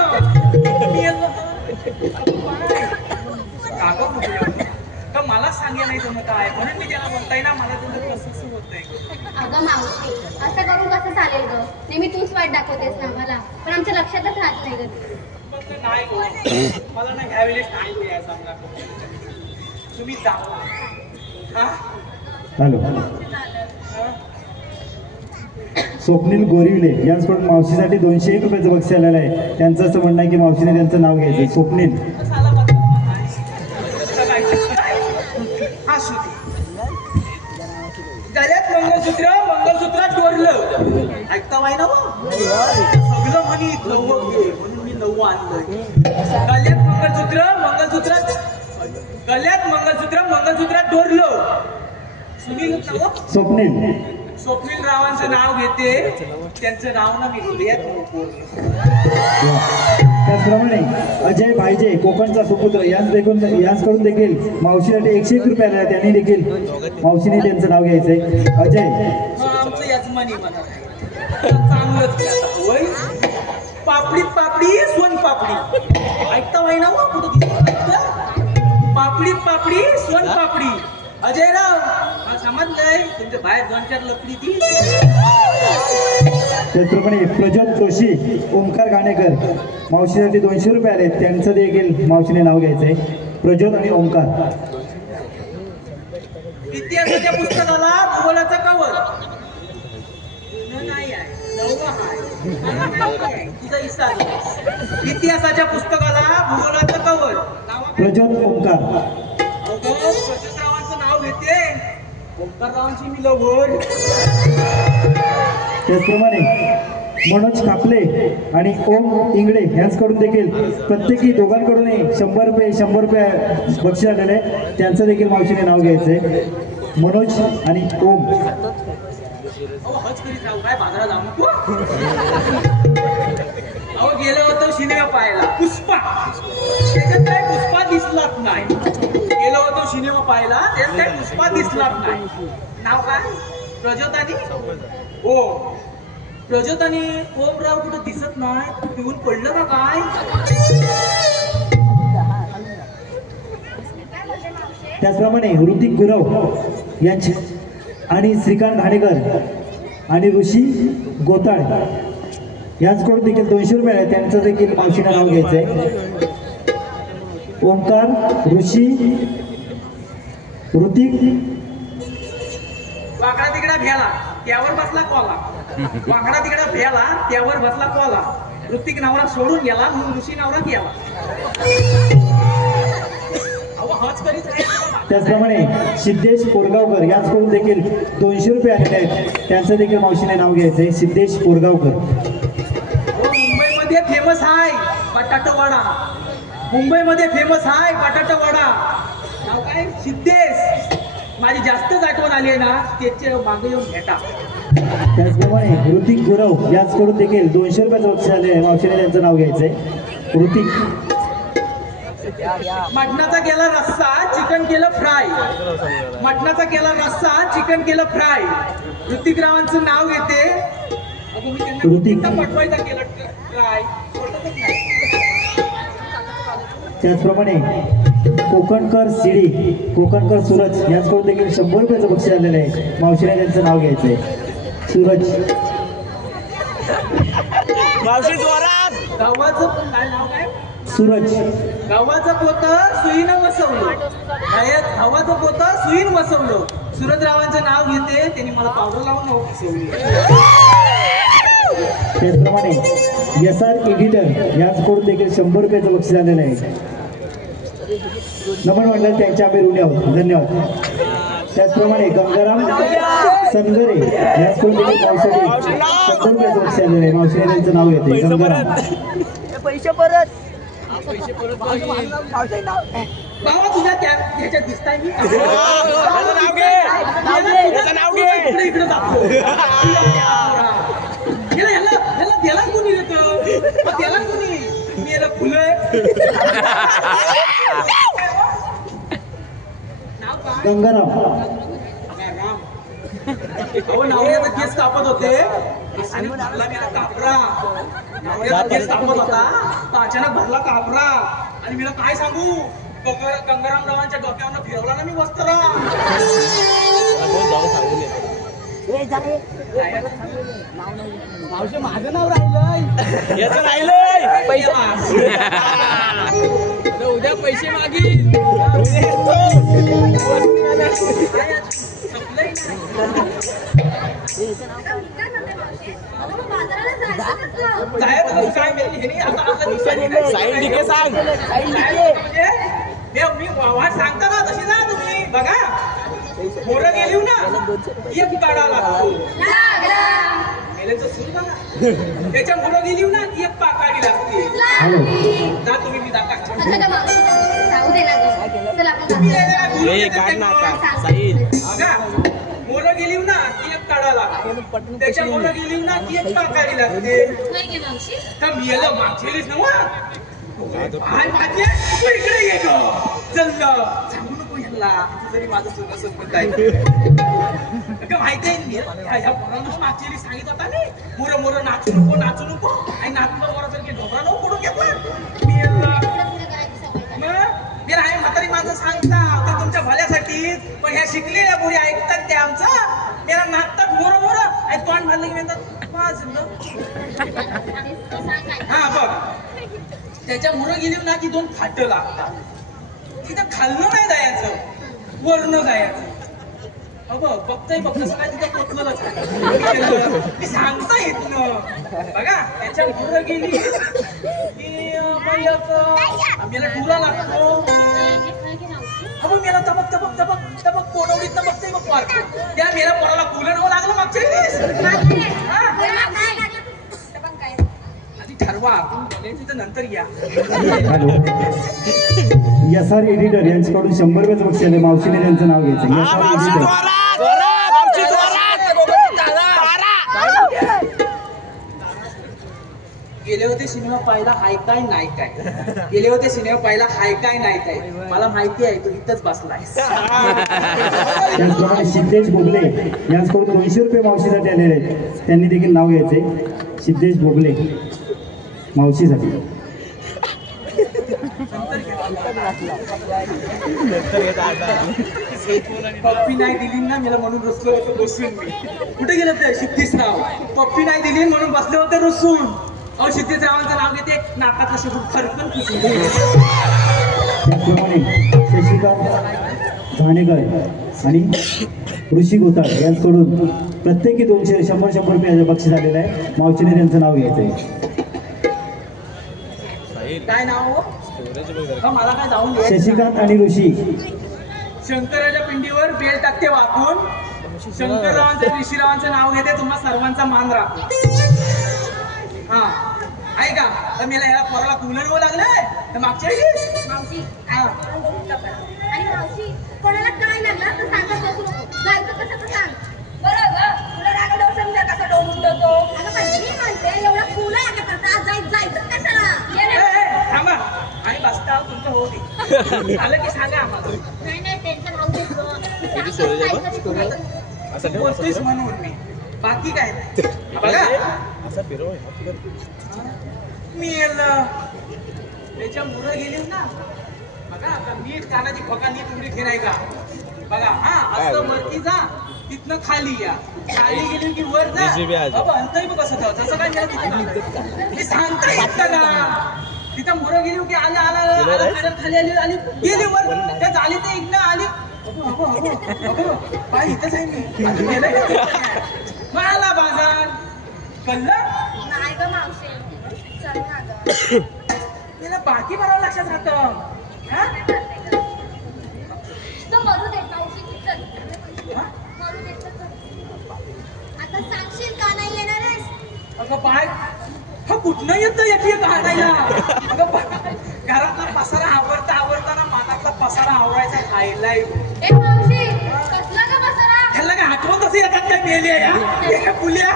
का मला सांगे नाही जमत आहे म्हणून मी त्याला म्हणताय ना मला तुझं कसं होतंय अगं मावशी असं करून कसं चालेल ग नेहमी तूच वाट दाखवतेस ना मला पण आमच्या लक्षातच राहत नाही ग नाही गो मला ना ह्या वेळेस नाही गो यायचं आमला तुम्ही जा हॅलो स्वप्नील गोरिवले यांच्याकडून मावशीसाठी 201 रुपयाचं बक्षीस आलेलं आहे त्यांचं असं म्हणणं आहे की मावशीने त्यांचं नाव घ्यायचं स्वप्नील गळ्यात मंगळसूत्र चोरलं ऐकता वाय ना सगळं म्हणित म्हणून मी 9 आणलंय गळ्यात मंगळसूत्र चोरलं सुनील स्वप्नील रावांचं नाव घेते त्यांचं नाव ना मी हृदयात त्याचप्रमाणे अजय भाईजे कोकणचा सुपुत्र यांच्याकडून देखील मावशीसाठी 101 रुपये आले त्यांनी देखील मावशीने त्यांचं नाव घ्यायचंय अजय आमचं यजमानी म्हणा चांगलंच होय पापडी सोन पापडी ऐकता वाई ना पापडी सोन पापडी अजय राव समजलंय तुमच्या बाहेर 2-4 लकडी ती त्याचप्रमाणे प्रज्योत जोशी ओमकार गाणेकर मावशीसाठी 200 रुपये आले त्यांचं देखील मावशीने नाव घ्यायचंय प्रज्योत आणि ओमकार इतिहासाच्या पुस्तकाला भूगोलाचा कवर नाही आहे तुझा इसा इतिहासाच्या पुस्तकाला भूगोलाचं कवर प्रज्योत ओमकार प्रज्योतरावांचं नाव घेते ओंकाररावांची मी लवड त्याचप्रमाणे मनोज कापले आणि ओम इंगळे यांच्याकडून देखील प्रत्येकी दोघांकडूनही 100 रुपये बक्षीस आलेले आहे त्यांचं देखील मावशीने नाव घ्यायचंय मनोज आणि ओम हज करीत राहू काय बाजारात जाऊ नको अहो गेलो होतो सिनेमा पाहायला पुष्पा त्याच्यात काय पुष्पा दिसलाच नाही गेलो होतो सिनेमा पाहायला त्याच्यात काय पुष्पा दिसलाच नाही नाव काय प्रज्योत आणि हो रजत आणि ओमराव कुठं दिसत नाही, पिऊन पडलं का काय? त्याचप्रमाणे ऋतिक गुरव यांचे आणि श्रीकांत घाणेकर आणि ऋषी गोताळ यांच्याकडून देखील 200 रुपये आहे. त्यांचं देखील मावशीला नाव घ्यायचंय. ओंकार, ऋषी, ऋतिक. वाकडा तिकडा भ्याला त्यावर बसला कोला, वाकडा तिकडा भ्याला त्यावर बसला कोला. ऋतिक नवरा सोडून गेला म्हणून ऋषी नवरा गेला. अहो हज करीत आहे. त्याचप्रमाणे सिद्धेश पोरगावकर यांच्याकडून देखील 200 रुपये आलेले आहेत. त्यांचं देखील मावशीने नाव घ्यायचंय. सिद्धेश पोरगावकर. मुंबईमध्ये फेमस आहे बटाटा वडा. मुंबईमध्ये फेमस आहे बटाटा वडा. नाव काय? सिद्धेश. माझी जास्तच आठवण आली आहे ना, त्याचे मागे येऊन भेटा. त्याचप्रमाणे ऋतिक गुरव यांच्याकडून देखील 200 रुपयाचं बक्षीस आले आहे. मावशीने त्यांचं नाव घ्यायचंय. ऋतिक. मटणाचा केला रस्सा, चिकन केलं फ्राय. मटणाचा केला रस्सा, चिकन केलं फ्राय. ऋतिकरावांचं नाव येते. ऋतिक. पटवायचा केलं फ्राय. त्याचप्रमाणे कोकणकर सिडी, कोकणकर सूरज यांच्याकडून देखील 100 रुपयाचं बक्षीस आलेलं आहे. मावशीने त्यांचं नाव घ्यायचंय. सूरज. मावशी जोरात. गावाचं काय नाव काय? सूरज. गावाचं पोतं सुईनं वसवलं. गावाचं पोतं सुईन वसवलं. सूरजरावांचं नाव घेते, त्यांनी मला पावडर लावून नाव फसवली. त्याचप्रमाणे SR एडिटर यांच्याकडून देखील 100 रुपयाचं बक्षीस आलेलं आहे. नमन मंडळ त्यांच्या आम्ही ऋणी आहोत. धन्यवाद. त्याचप्रमाणे गंगाराम सनगरे यांच्याकडून देखील मावशीने 100 रुपयाचं बक्षीस आलेलं आहे. मावशीने त्यांचं नाव घेते. गंगाराम. पैसे परत. बाबा तुझ्या त्याच्यात दिसताय मी. इकडे जातो. त्याला कोणी येतं? त्याला कोणी मी याला फुलं. गंगाराम. अहो नवऱ्याचा केस कापत होते आणि भरला मी कापरा. नवऱ्याचा केस कापत होता तर अचानक भरला कापरा आणि मी काय सांगू, गंगारामरावांच्या डोक्यावर फिरवला ना मी वस्त्र. मावशी माझं नाव राहिलंय, याचं राहिलंय पैसे. उद्या पैसे मागील. मी वाट सांगता ना तशी जा तुम्ही. बघा मोर गेली ना एक काढा लागतो. सुरू बघा त्याच्या मोर गेली ना एक पाकाडी लागते. जा तुम्ही मी दाखवा. मोर गेली ना एक काढा लागते. त्याच्या मोर गेली ना एक पाकाडी लागते. तर मी याला मागचेलीस ना इकडे ये ग. चल सांगू नको ह्याला जरी माझं सोनं संपत आहे. माहिती आहे ह्या पोरांना मागचेली सांगित होता मी मोर मोर नाचू नको आणि नाचलं मोरासारखे ढोबरा नको पडून घेतला मी. मी आहे म्हातारी माझं सांगता आता तुमच्या भल्यासाठी. पण ह्या शिकलेल्या पोरी ऐकतात ते आमचं. त्याला नाचतात मोर मोर आणि तोंड घाललं की म्हणतात हा बघ. त्याच्या मुळे गेली ना की 2 फाटं लागतात. तिथं खाल्लं नाही जायचं, वरनं जायचं. बघताय सगळं तिथं पोचलंच आहे. सांगता येत न. बघा त्याच्या मुळे गेली की मेला टुरा लागतो. मेला तबक तबक तबक तबक पोडवडीत बघताय बघ मारतो. त्या मेला पोराला फुलं नावं लागलं मागच्या ठरवा तिथं नंतर या. SR एडिटर यांच्याकडून 100 रुपयाचं बक्षीस आले. मावशीने त्यांचं नाव घ्यायचं. SR editor. गेले होते सिनेमा पाहिला हाय काय नाही काय गेले होते सिनेमा पाहिला हाय काय नाही काय मला माहिती आहे तू इथंच बसलाय. त्याचप्रमाणे सिद्धेश भोगले यांच्याकडून 200 रुपये मावशीसाठी आलेले आहेत. त्यांनी देखील नाव घ्यायचे. सिद्धेश भोगले मावशीसाठी. पप्पी नाही दिली ना मला म्हणून रुसलो होतो बसून मी. कुठे गेलं ते सिद्धेशराव? पप्पी नाही दिली म्हणून बसले होते रुसून. अहो सिद्धेशरावांचं नाव घेते नाकातला शेपूट फरकन पुसून. त्याचप्रमाणे शशिकांत घाणेकर आणि ऋषी गोताळ यांच्याकडून प्रत्येकी 100 रुपये बक्षीस आलेलं आहे. मावशीने त्यांचं नाव घ्यायचंय. काय नाव मला काय जाऊन घे. शशिकांत आणि ऋषी. शंकराच्या पिंडीवर बेल टाकते वाकून शंकररावांचं ऋषीरावांचं नाव घेते तुम्हा सर्वांचा मान राखून. हा ऐका तर मला याला पोराला कुलर होऊ लागलंय तर मागच्या वेळी मावशी काय आणि मावशी कोणाला काय लागलं तर सांगा बघू नको. जायचं कसं तर सांग. बरं ग तुला रागावलं समजा कसा डोल उठतो. अगं पण मी म्हणते एवढा फुलं याका करता जायचं कशाला. थांबा आणि बसता तुमचं होऊ दे. आलं की सांगा आम्हाला. नाही टेन्शन राहू दे. बोलतोयस म्हणून मी बाकी काय नाही. बघा मी त्याच्या मुलं गेली ना बघा आता नीट कानाची फका नीट उडी फिराय का बघा. हा असं वरती जा तिथनं खाली या खाली गेली की वर जा. बाबा अंतही बघ कसं जसं काय गेलं मी सांगता येत ना. तिथं मुलं गेली की आला खाली आली गेली वर त्या झाली तर इकडं आली. बाई इथंच आहे मी मला बाजार कळलं नाही ग मावशी चल ना ग. त्याला बाकी बरोबर लक्षात राहतं. मरू दे मावशी चल मरू दे चल. आता सांगशील का नाही येणार आहेस. अगं बाय हा कुठनं येतं येते काढायला. अगं घरातला पसारा आवरताना मनातला पसारा आवरायचा खायला. ए मावशी कसला का बसरा. ह्याला काय आठवण तसे येतात काय मेले या पुल्या.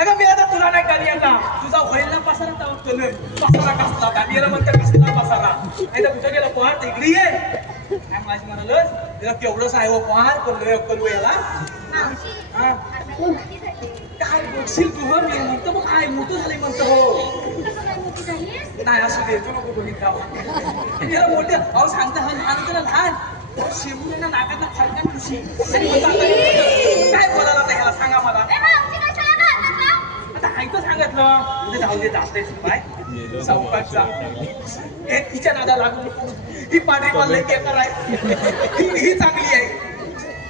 अगं मी आता तुला नाही कधी आता तुझा होईल ना पसारा पसारा कसला का मी म्हणते कसला पसारा नाही तर कुठं गेलं पोहार तिकडे ये काय माझी म्हणाल तिला केवढंच आहे हो पोहार करू याला. मावशी हा आता मोठी झाली. काय बघशील तू हो मी म्हणतो मग काय मोठं झालंय म्हणतो हो. काय मोठी झाली नाही असू दे तू नको बघितला त्याला मोठे अहो सांगता हा लहान त्याला लहान शेवून ना नाकातला फरका खुशी काय बोलायला आता ह्याला सांगा मला. ए मावशी कशाला घालतात का. आता ऐकतो सांगितलं उद्या जाऊ दे जास्त बाय सावकाशचा हे तिच्या नादा लागू ही पांढरी पाल्ले केकर आहे ही चांगली आहे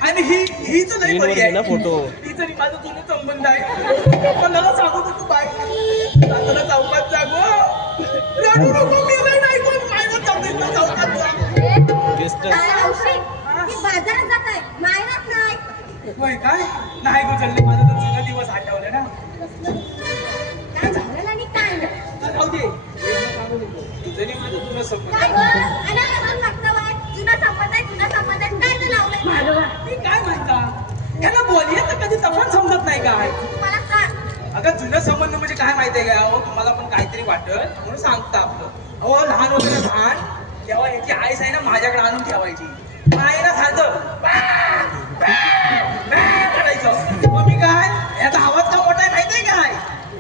आणि हीच नाही बरी आहे. हीच आणि माझा जुना संबंध आहे. पण मला सांगू तू बाय आता चौकात जागो रडू नको मेलं नाही कोण मायवर चौकात चौकात मावशी मी बाजारात जात आहे मायनात नाही. होय काय नाही गो चालले माझा तर जुना दिवस आठवले ना. काय झालं आणि काय नाही. राहू दे तुझं माझं जुनं संबंध काय ग अनागोंद मागता बाय जुना संबंध आहे काय ते लावलंय. मी काय म्हणता ह्याला बोलिये तर कधी तफान समजत नाही काय. तुम्हाला काय अगं जुनं संबंध म्हणजे काय माहितीये का अहो तुम्हाला पण काहीतरी वाटत म्हणून सांगता आपलं. अहो लहान होतं ना लहान तेव्हा याची आईस आहे ना माझ्याकडे आणून ठेवायची. आईला सारखं काढायचं मग मी काय याचा आवाज का मोठा आहे माहितीये काय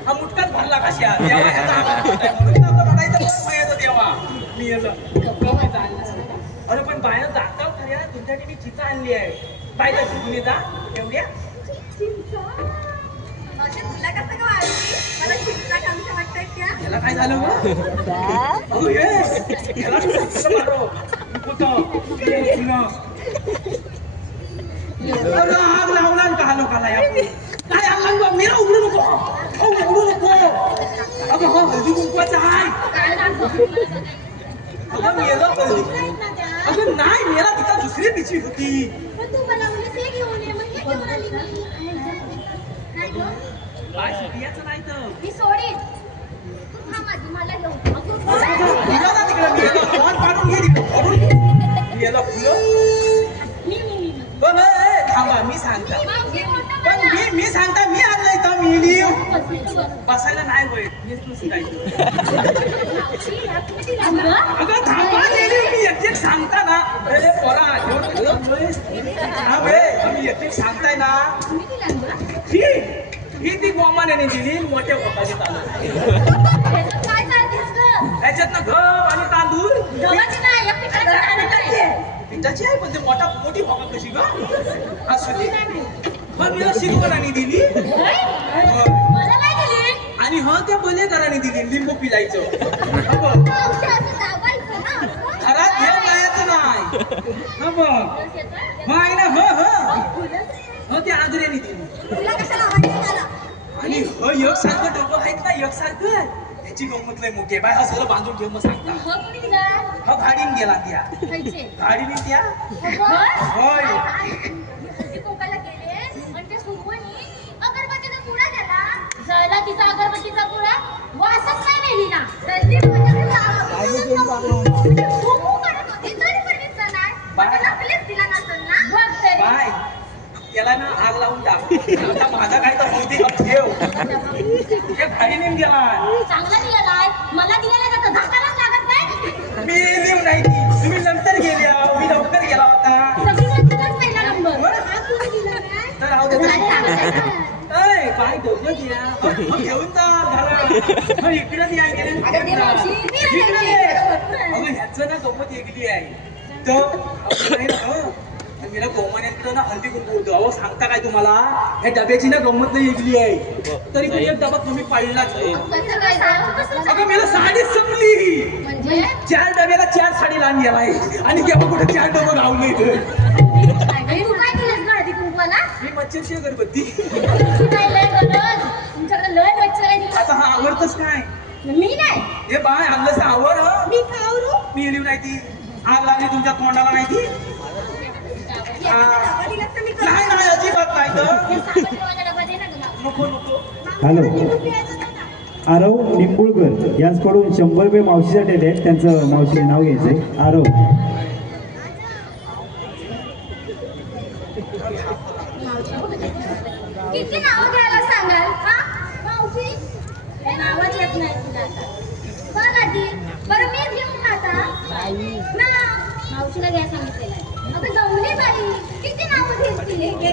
हा मुटकाच भरला कशा तेव्हा ह्याचा आवाज मोठा आहे म्हणून रडायचं पण म्हणायचं तेव्हा मी याला अरे पण बाहेर जाता खऱ्या तुमच्यासाठी मी चिचा आणली आहे बाहेर घेऊन येता एवढ्या. मावशी तुला कसं का वाटली मला चिंता कामच्या वाटतायत त्या. याला काय झालं गं? अहो ये याला कसं मारो कुठं अरे आग लावला का लोकाला या काय आग लागला मेरा उघडू नको अहो उघडू नको अगं हो हळदी कुंकवाचं आहे अगं मेला अगं नाही मेला तिचा दुसरी पिची होती. पण तू मला म्हणलीस हे घेऊन ये मग हे घेऊन आली ना. नाही गं काय सुटियाचं नाही तर मी सोडीन हा माझी मला घेऊन काढून घे याला फुलं थांबा मी सांगता पण मी सांगता मी आणलंय तर मी नेली बसली बघ. बसायला नाही होय मीच नुसतं काय मावशी, या तुम्ही तिला गं? अगं थांबा नेली मी एक सांगता ना अरे पोरा हा बे मी एक सांगताय ना तुम्ही तिला गं? ही ती गोमाने दिली मोठ्या गोपाची चालू त्याच्यात काय चालतेस गं? त्याच्यात ना गहू आणि तांदूळ गव्हाची नाही, या पिठाची चालत आहे. पिठाची आहे पण ते मोठी भोका कशी ग असू दे मग मी शिकवणाने दिली होय? मला नाही दिली. आणि हा त्या बलेकरांनी दिली लिंबू पिलायचं हा बघ. मावशी, असं दाबायचं ना असं? घरात घेऊन जायचं नाही हा बघ रस येतोय? हा आहे ना हा त्या आंधळ्याने दिली तुला कशाला आवडते मला? आणि एक सारखं डोकं आहेत ना एक सारखं त्याची गंमत लय मोठी आहे बाय हा सगळं बांधून ठेव मग सांगता हो, कुणी दिला? हा गाडीने गेला त्या खायचे. गाडीने त्या होय? होय हळदी कुंकाला गेले आणि ते सुगवणी अगरबत्तीचा पुडा द्याला. जळला तिचा अगरबत्तीचा पुडा. वासच नाही नेली ना. तरी माझ्याकडे म्हणजे फुफू करत होती, तरी पण दिसला नाही. बाय. मला प्लेस दिला नसेल ना? बघ तरी. बाय त्याला ना आग लावून टाक आता माझा काय तर होती ठेव त्या गाडीने गेला चांगला दिलेला मला दिलेला जातं धाकालाच लागत नाही. मी लिहून नाही ती तुम्ही नंतर गेल्या मी लवकर गेला होता सगळीकडे तुझाच पहिला नंबर. हा तुम्ही दिला काय? तर राहू दे काय सांगताय? ऐ बाय दोघं द्या घेऊन जा घरा इकडे या गेले अगं दे मावशी, मी नाही गेली. अगं ह्याचं ना गंमत वेगळी आहे तर मीला गोमान्यांकडे ना हल्दी कुंकू होतं अहो सांगता काय तुम्हाला ह्या डब्याची ना गंमत नाही वेगळी आहे तरी पण एक डबा तुम्ही पाळलाच कसं काय गं? अगं मला साडीच संपली म्हणजे 4 डब्याला 4 साडी लावून गेलाय आणि केव्हा कुठे 4 डबं राहून तू काय केलंस गं हळदी कुंकवाला? मी मच्छरची अगरबत्ती तुमची काय लय गरज? तुमच्याकडे लय मच्छर आहे दिवस. आता हा आवडतच काय मी नाही. हे बाय आणलंच आवड मी का आवरू? मी लिहून नाही ती आग लागली तुमच्या तोंडाला नाही ती नाही नाही अजिबात नाही तर हे साबण ठेवायचा डबा दे ना गं मला. नको नको हॅलो आरव निंबुळकर यांच्याकडून 100 रुपये मावशीसाठी आले आहेत त्यांचं मावशीचे नाव घ्यायचंय आरव किती नावं घ्यायला सांगाल? हा? मावशी? हे नावच येत नाही तुला आता. बघ आधी. बरं मीच घेऊ का आता? ना. मावशीला घ्या सांगितलेलं आहे. अगं जमली बाई. किती नावं घेशील? घे.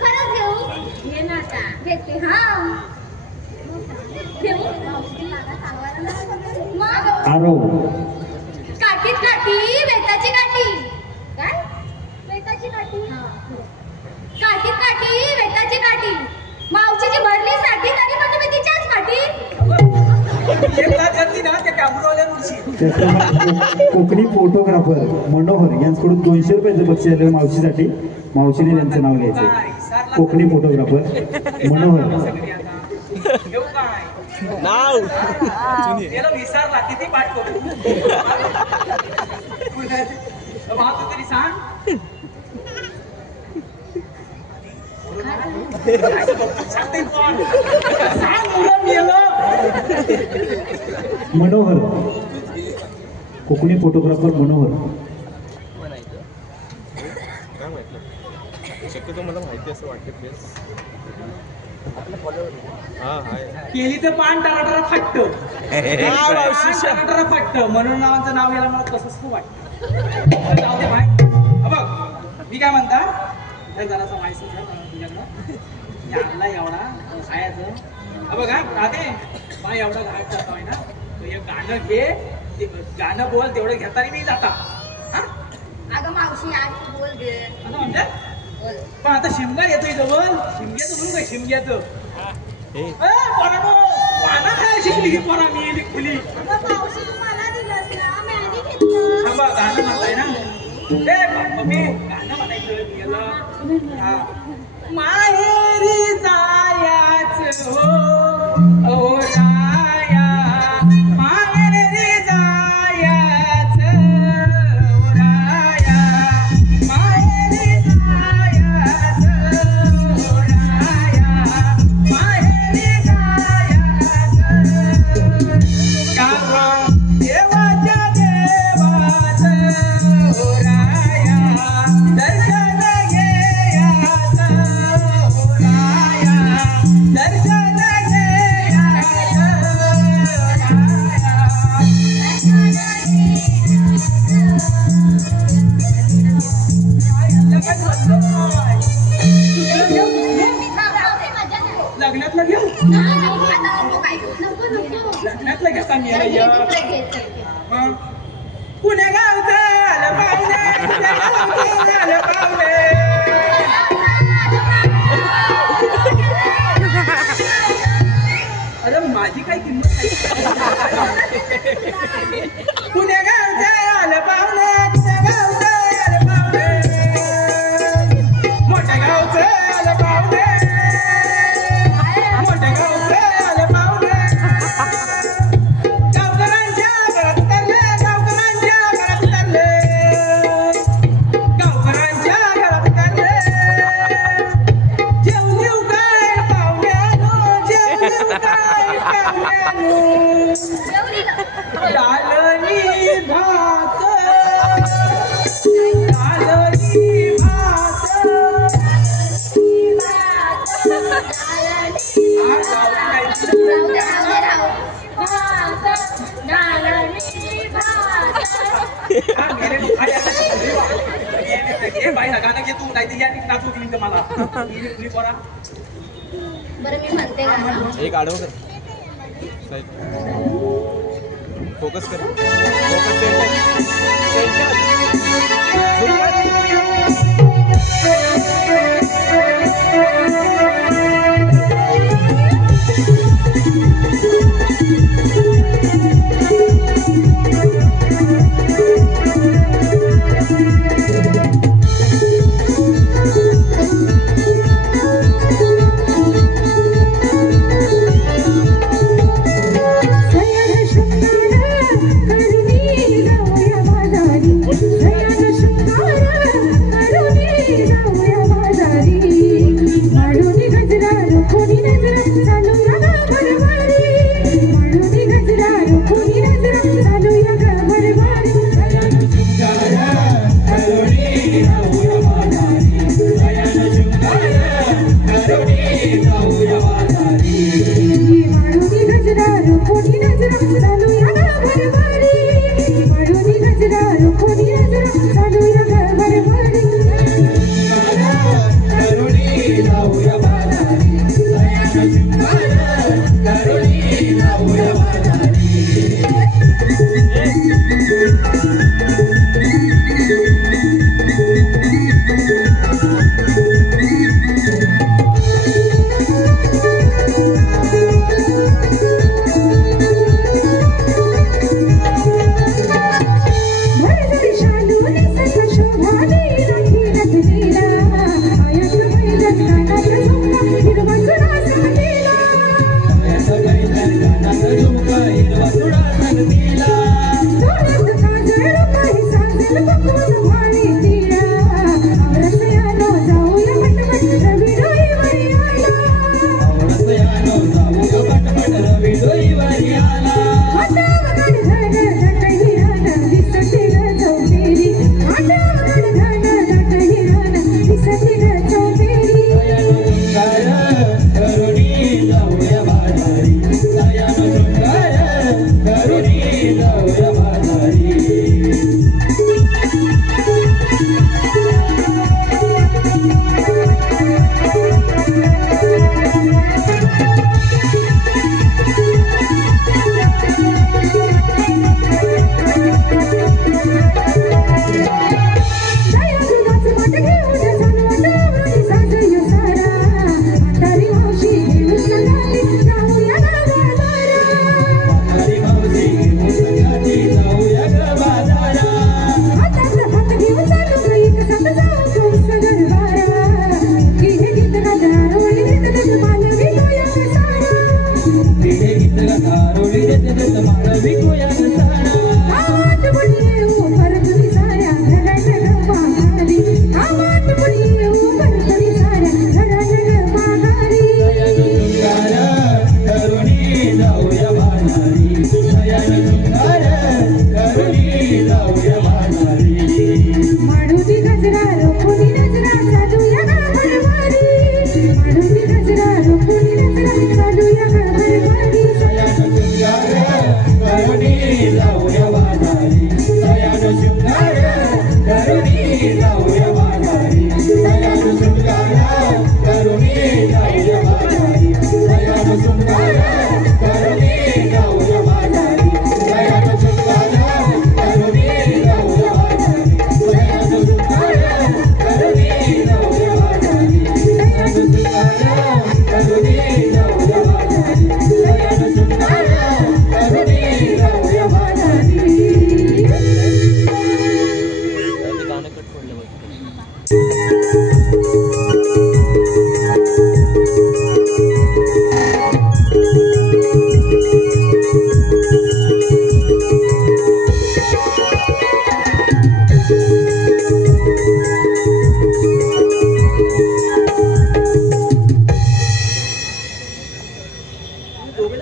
खरंच घेऊ? घे ना आता. घेते. हा. घेऊ? मग? आरव काठीत काठी, वेताची काठी. काय? वेताची काठी? काठीत काठी, वेताची काठी. मावशीची भरली साठी तरी पण तुम्ही तिच्याच काठी. एक लाख करती ना त्या कॅमेरावाल्यावर उडशी त्याचप्रमाणे कोकणी फोटोग्राफर मनोहर यांच्याकडून 200 रुपयाचं बक्षीस आलेलं मावशीसाठी मावशीने त्यांचं नाव घ्यायचंय कोकणी फोटोग्राफर मनोहर सगळी आता घेऊ काय नाव त्याला विसरला किती पाठ करू तू तरी सांग मनोहर कोकणी फोटोग्राफर मनोहर शक्यतो मला माहिती असं वाटतं प्लेस केली तर पान टाकाटारा फाटत टाकाटारा फाटत म्हणून नावाचं नाव याला मला कसं वाटतं जाऊ दे माहिती बघ मी काय म्हणता जरासा माहिती तुझ्याकडं आणला एवढा खायचं बघा राधे बा एवढा घाट जातोय ना तो एक गाणं घे ते गाणं बोल तेवढं घेताना मी जाता हा अगं मावशी आज बोल गे. आता म्हणजे पण आता शिमगा येतोय जवळ शिमग्याचं म्हणून काय शिमग्याचं पाना काय शिकली की पोरा मी येली खुली मावशी मला दिलंस ना मी आधी घेतलं. थांबा गाणं म्हणताय ना मम्मी गाणं म्हणायचं गेलं हा माहेरी जायाच हो राया माहेरी जायाच हो राया माहेरी जायाच हो राया माहेरी जायाच काका देवाच्या देवाच हो राया दर्शन घ्यायचं हो राया दर्शन नको नको लग्नातलं घेता मी जरा घे, दुसरं घे, चल, घे. पुण्या गावचं आलं पाहुणे पुण्या गावचं आलं पाहुणे अरे माझी काय किंमत नाही पुण्या गावचं आलं पाहुणे पुण्या गावचं आलं पाहुणे मोठ्या गावचं आलं पाहुणे मोठ्या गावचं आलं पाहुणे गावकऱ्यांच्या घरात तरले गावकऱ्यांच्या घरात तरले गावकऱ्यांच्या घरात तरले जेवलीव काय पाहुण्यानो जेवलीव काय पाहुण्यानो जेवली का? डालनी भात डालनी भात गाणं घे तू नाही या नाचू की मला बरं मी म्हणते गाणं. एक आडवं कर फोकस कर फोकस जाऊया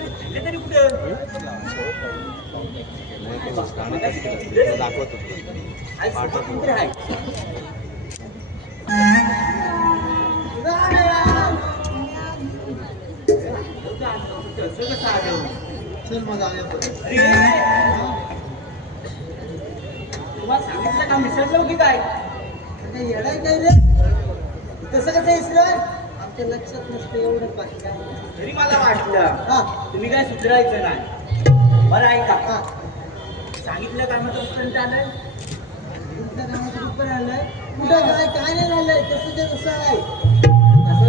ते तरी कुठं दाखवत कुठे आहे चल मग जाऊया परत. तुम्हाला सांगितलं का मिसळलं की काय काय येडाय काय रे तसं कसं इसरण आमच्या लक्षात नसतं एवढं बाकी काय तरी मला वाटलं हा तुम्ही काय सुधारायचं नाही बरं ऐका हा सांगितलं कामाचं उत्तर झालं तुमच्या कामाचं उत्तर आलंय कुठं काय नाही झालंय तसं ते तसं आहे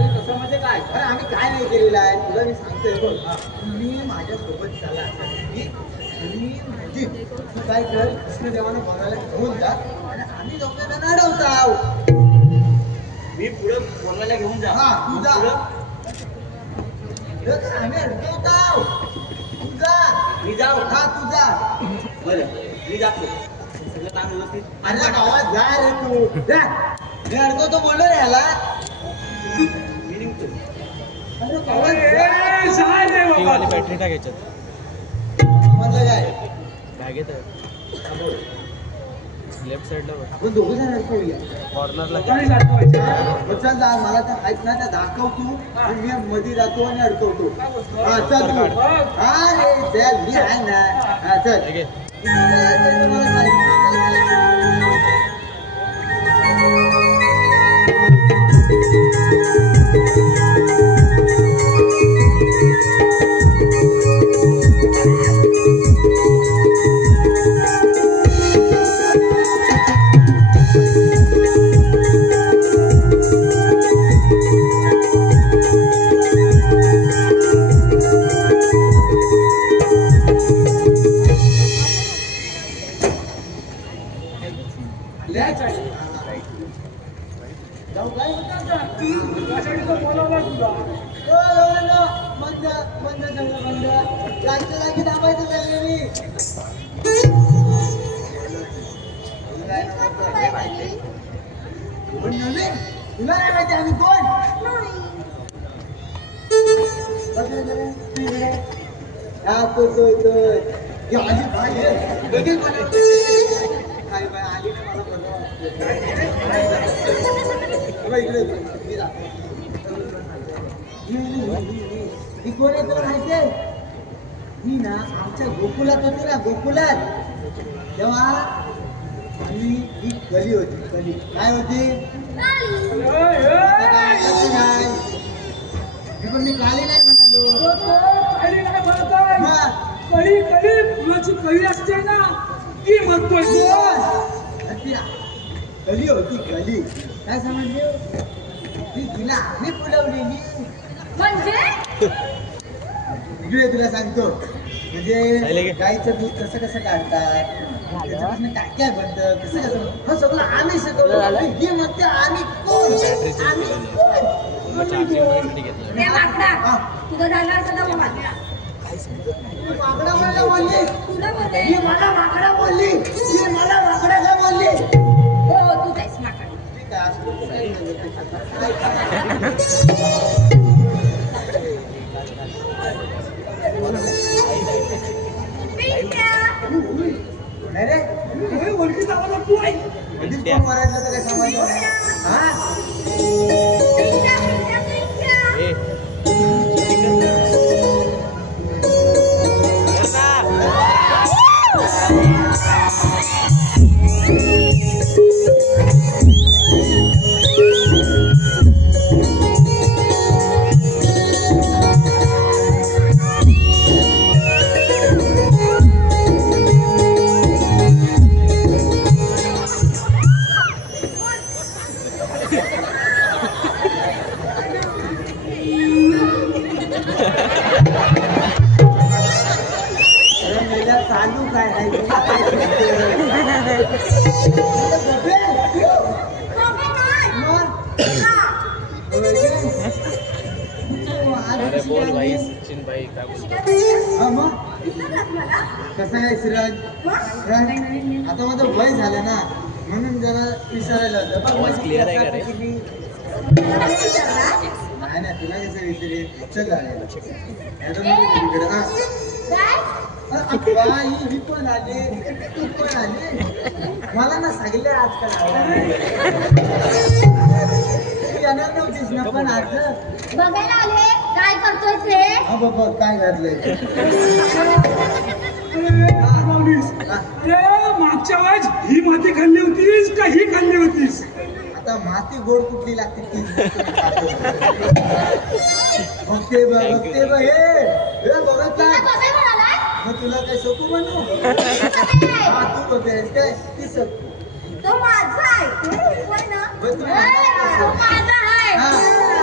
तसं म्हणजे काय अरे आम्ही काय नाही केलेलं आहे तुला मी सांगतोय बघ तुम्ही माझ्यासोबत चला आणि म्हणजे तू काय कर कृष्णदेवानं बघायला घेऊन जा आणि आम्ही लोकांना अडवतो मी पुढे बोलवायला घेऊन जा हा तू जा पुढं आम्ही अडकवतो तू जा मी जाऊ हा तू जा बरं मी जातो सगळं काम व्यवस्थित अरे गावात जा रे तू जा मी अडकवतो बोललो रे ह्याला मी निघतो अरे गावात जा. ती वाली बॅटरी टाकायच्यात समजलं काय बॅगेत लेफ्ट साईडला आपण दोघं जण अडकवूया कॉर्नरला चल जा मला त्या आहेत ना त्या दाखव तू आणि मी मध्ये जातो आणि अडकवतो हा चल तू हा रे चल मी आहे ना हा चल मला सांगितलं. जाऊ काय बोलावला तुला बंद बंद सगळं बंद जागच्या जागी दाबायचं सगळं मी पण नवीन तुला नाही माहिती आम्ही कोण हा तो आली पाहिजे लगेच काय बाय आली मला इकडे ही कोण आहे तुला माहितीये ही ना आमच्या गोकुलात होती ना गोकुलात तेव्हा आम्ही ही गली होती गली काय होती पण मी काली नाही म्हणालो कळी नाही म्हणत आहे. कळी कळी फुलाची कळी असते ना ती म्हणतोय गली होती गली काय समजले ती तिला आम्ही फुलवलेली म्हणजे इकडे तुला सांगतो म्हणजे गाईचं दूध कसं काढतात त्याच्यापासून काय काय बनतं कसं हे सगळं आम्ही शिकवलं ही म्हणते आम्ही कोण आम्ही रे माकडा तुझं झालं असं तर माकडा माकडा मला बोलली तुला बोलते ही मला माकडा बोलली ही मला माकडा का बोलली हो तू जायस माकडा ठीक आहे नाही रे ओळखी जावा तू आहे कधीच कोण मारायचं तर काय सांगायचं हा चालू काय अरे बोल भाई सचिन भाई काय बोलतो कसं काय सिराज आता माझं वय झालं ना म्हणून जरा विचारायला होतं आवाज clear आहे का रे? नाही नाही नाही तुला कसं विसरेल चल झालेलं तिकडे ही पण आली तू पण आली मला ना सांगितलं आजकाल येणार नव्हतीस ना पण आज बघायला आले काय करतोय रे हा बाबा काय घातलंय मागच्या वेळेस ही माती खाल्ली होतीस का ही खाल्ली होतीस आता माती गोड कुठली लागते ती बघते बघते बघ हे बघत तुला ना बघाय म्हणाला मग तुला काय सकू म्हणू हा तू बघतेस काय ती सकू तो माझा आहे होय ना बघ तू होय, तो माझा आहे हा,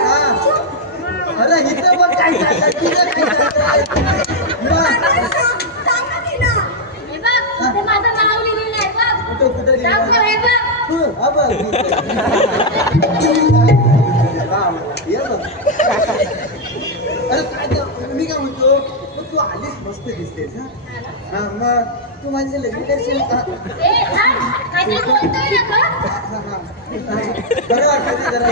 हा. अरे इथं बघ काय चाललंय, तुझं काय चाललंय? मग, सांग ना तिला. हे बघ, ते माझं नाव लिहिलेलं आहे बघ. कुठं कुठं सांग ना, हे बघ. हा बघ इथं. हा, ये बघ. अरे काय ते, मी काय म्हणतो मग तू आलीस मस्त दिसतेस हा हा मग तू माझे लग्न करशील का ए, थांब. काहीतरी बोलतोय ना गं? बरं वाटतं ते जरा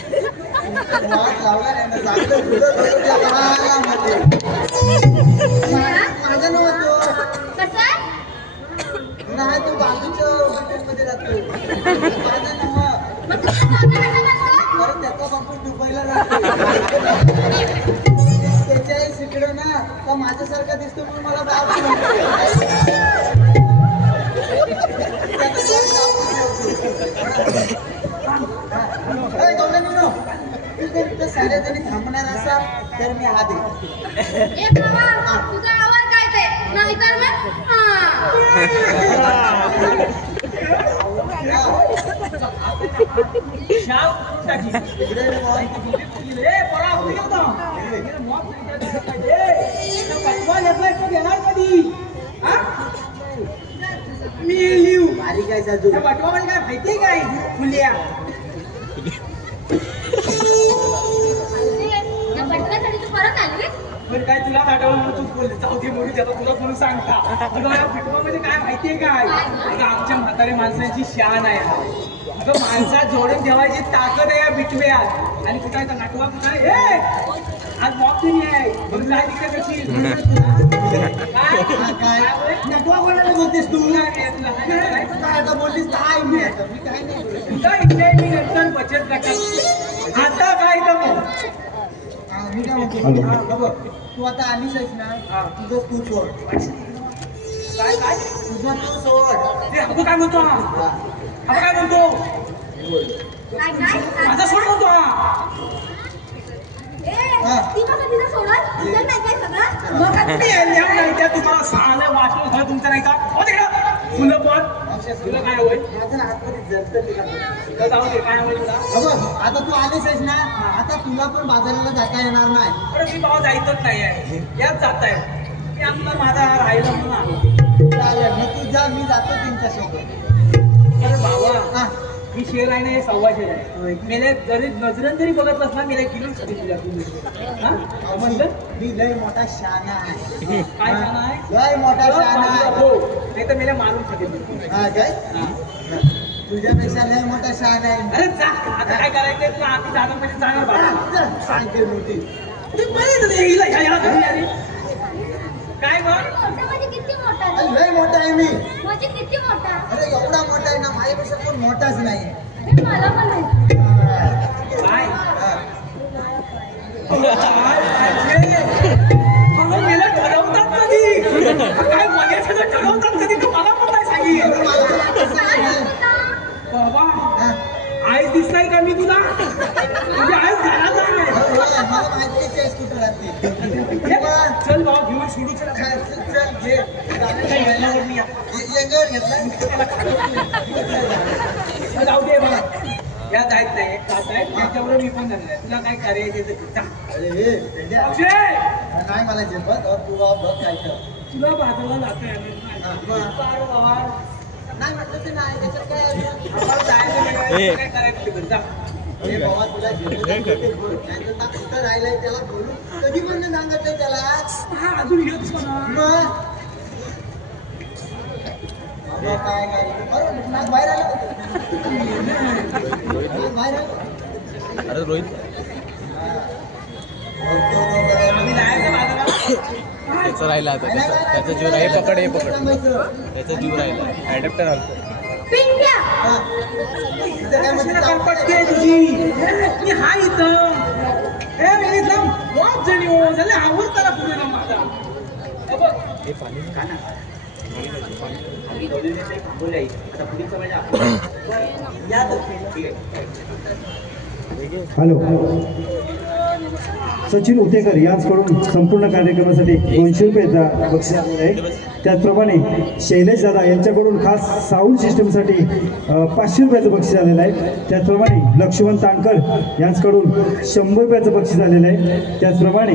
वाट लावला नाही ना चांगलं तुझं माझं नव्हतो नाही तू बाजूच्या हॉटेलमध्ये राहतो माझं नव्ह परत त्याचा बापू दुबईला राहतो त्याच्या इकडं ना तर माझ्यासारखा दिसतो म्हणून मला बाप साऱ्या जणी थांबणार असाल तर मी हात घेतो तुझा आवाज काय ते नाहीतर मग मी लिहू बारीक आहे साजू बटवा म्हणजे काय माहितीये काय फुलिया या बटव्यासाठी तू परत आली पण काय तुला आठवलं म्हणून तू बोलली जाऊ दे मोठी त्याचा तुला म्हणून सांगता अगं या बिटवा म्हणजे काय माहितीये काय अगं आमच्या म्हातारे माणसाची शान आहे हा अगं माणसात जोडून ठेवायची ताकद आहे या बिटव्यात आणि कुठे नाटवा कुठे ए आज वॉक केली आहे बघ जाय तिकडे कशी काय नटवा कोणाला बोलतेस तू काय आता बोललीस काय मी आता मी काय नाही बोलत. तुझा इकडे मी नंतर बचत गटात आता काय तर मग हा, मी काय म्हणतो हा, बघ तू आता आलीस आहेस ना तुझं तू सोड काय काय तुझं तू सोड ते आपण काय म्हणतो हा आपण काय म्हणतो काय काय माझा सोड म्हणतो हा ए ती कसं तिला सोडत तुझं नाही काय सगळं मग काय तुम्ही येऊन नाही त्या तुम्हाला सांगायला वाचलं झालं तुमचं नाही का हो तिकडं फुलं पण तुला काय होईल माझं हातमध्ये जलतं तिला तुला जाऊ दे काय होईल तुला बघ आता तू आलीस आहेस ना आता तुला पण बाजाराला जाता येणार नाही अरे मी भाव जायचंच नाही आहे याच जात आहे मी आपला माझा राहिला म्हणून आलो चालेल मग तू जा मी जातो त्यांच्यासोबत अरे भावा हा मी शेर आहे ना हे सव्वा शेर आहे मेले जरी नजरेन जरी बघतलास ना मेले किलो तुझ्या हा म्हणलं मी लय मोठा शाना आहे काय छान आहे लय मोठा शाना आहे हो नाही तर मेले मारून शकेल हा काय तुझ्यापेक्षा लय मोठा शान आहे अरे जा आता काय करायचं तुला आम्ही जाणार म्हणजे जाणार बाबा सांगते मोठी तू बरं हिला ह्याला घरी आली काय बघ मोठा म्हणजे किती मोठा अरे, लय मोठा आहे मी म्हणजे किती मोठा अरे एवढा मोठा आहे ना माझ्यापेक्षा कोण मोठाच नाही हे मला पण माहिती काय हा. अगं मेला ठरवतात कधी काय बघायचं ठरवतात कधी तू मला पण नाही सांगितलं मला कसं आहे? बाबा हा. आईस दिसताय का मी तुला म्हणजे आईस घराचा आहे होय, मला माहितीच आहे कुठं राहते चल बाबा घेऊन सोडू चल चल घे घेतल्यावर मी येंगर घेतला जाऊ दे बघा या जायत नाही जात आहेत त्याच्यावर मी पण जाणार आहे. तुला काय करायचं ते जा. अरे हे संध्या. अक्षय नाही मला झेपत तू बघ काय कर तुला बाजारला जाता येणार नाही म्हटलं ते नाही त्याच्यात काय आहे? आम्हाला जायचं नाही, काय करायचं ते जा. अरे बाबा तुला जेवढं ते बोल. नाहीतर ना कुठं राहिलंय त्याला बोलून कधी पण नाही सांगितलं त्याला हा अजून येतच म्हणा मग बाबा काय काय अरे नाक बाहेर आलं बाहेर आलं अरे रोहित आम्ही जायचं बाजारात. त्याचं राहिला आता त्याचा जीव राहील पकड हे पकड त्याचा जीव राहिला ॲडॅप्टर हलतो पिंट्या तिथं काय म्हणते पटके तुझी मी हा इथं मी इथं बहुत जणी हो झाले आवडताना पुढे ना माझा हे पाणी का ना आम्ही दोन्ही थांबवलंय आता पुढील समाज या तर ठीक आहे हॅलो सचिन उतेकर यांच्याकडून संपूर्ण कार्यक्रमासाठी 200 रुपयाचा बक्षीस आहे. त्याचप्रमाणे शैलेश दादा यांच्याकडून खास साऊंड सिस्टमसाठी 500 रुपयाचं बक्षीस आलेलं आहे. त्याचप्रमाणे लक्ष्मण तांकर यांच्याकडून 100 रुपयाचं बक्षीस आलेलं आहे. त्याचप्रमाणे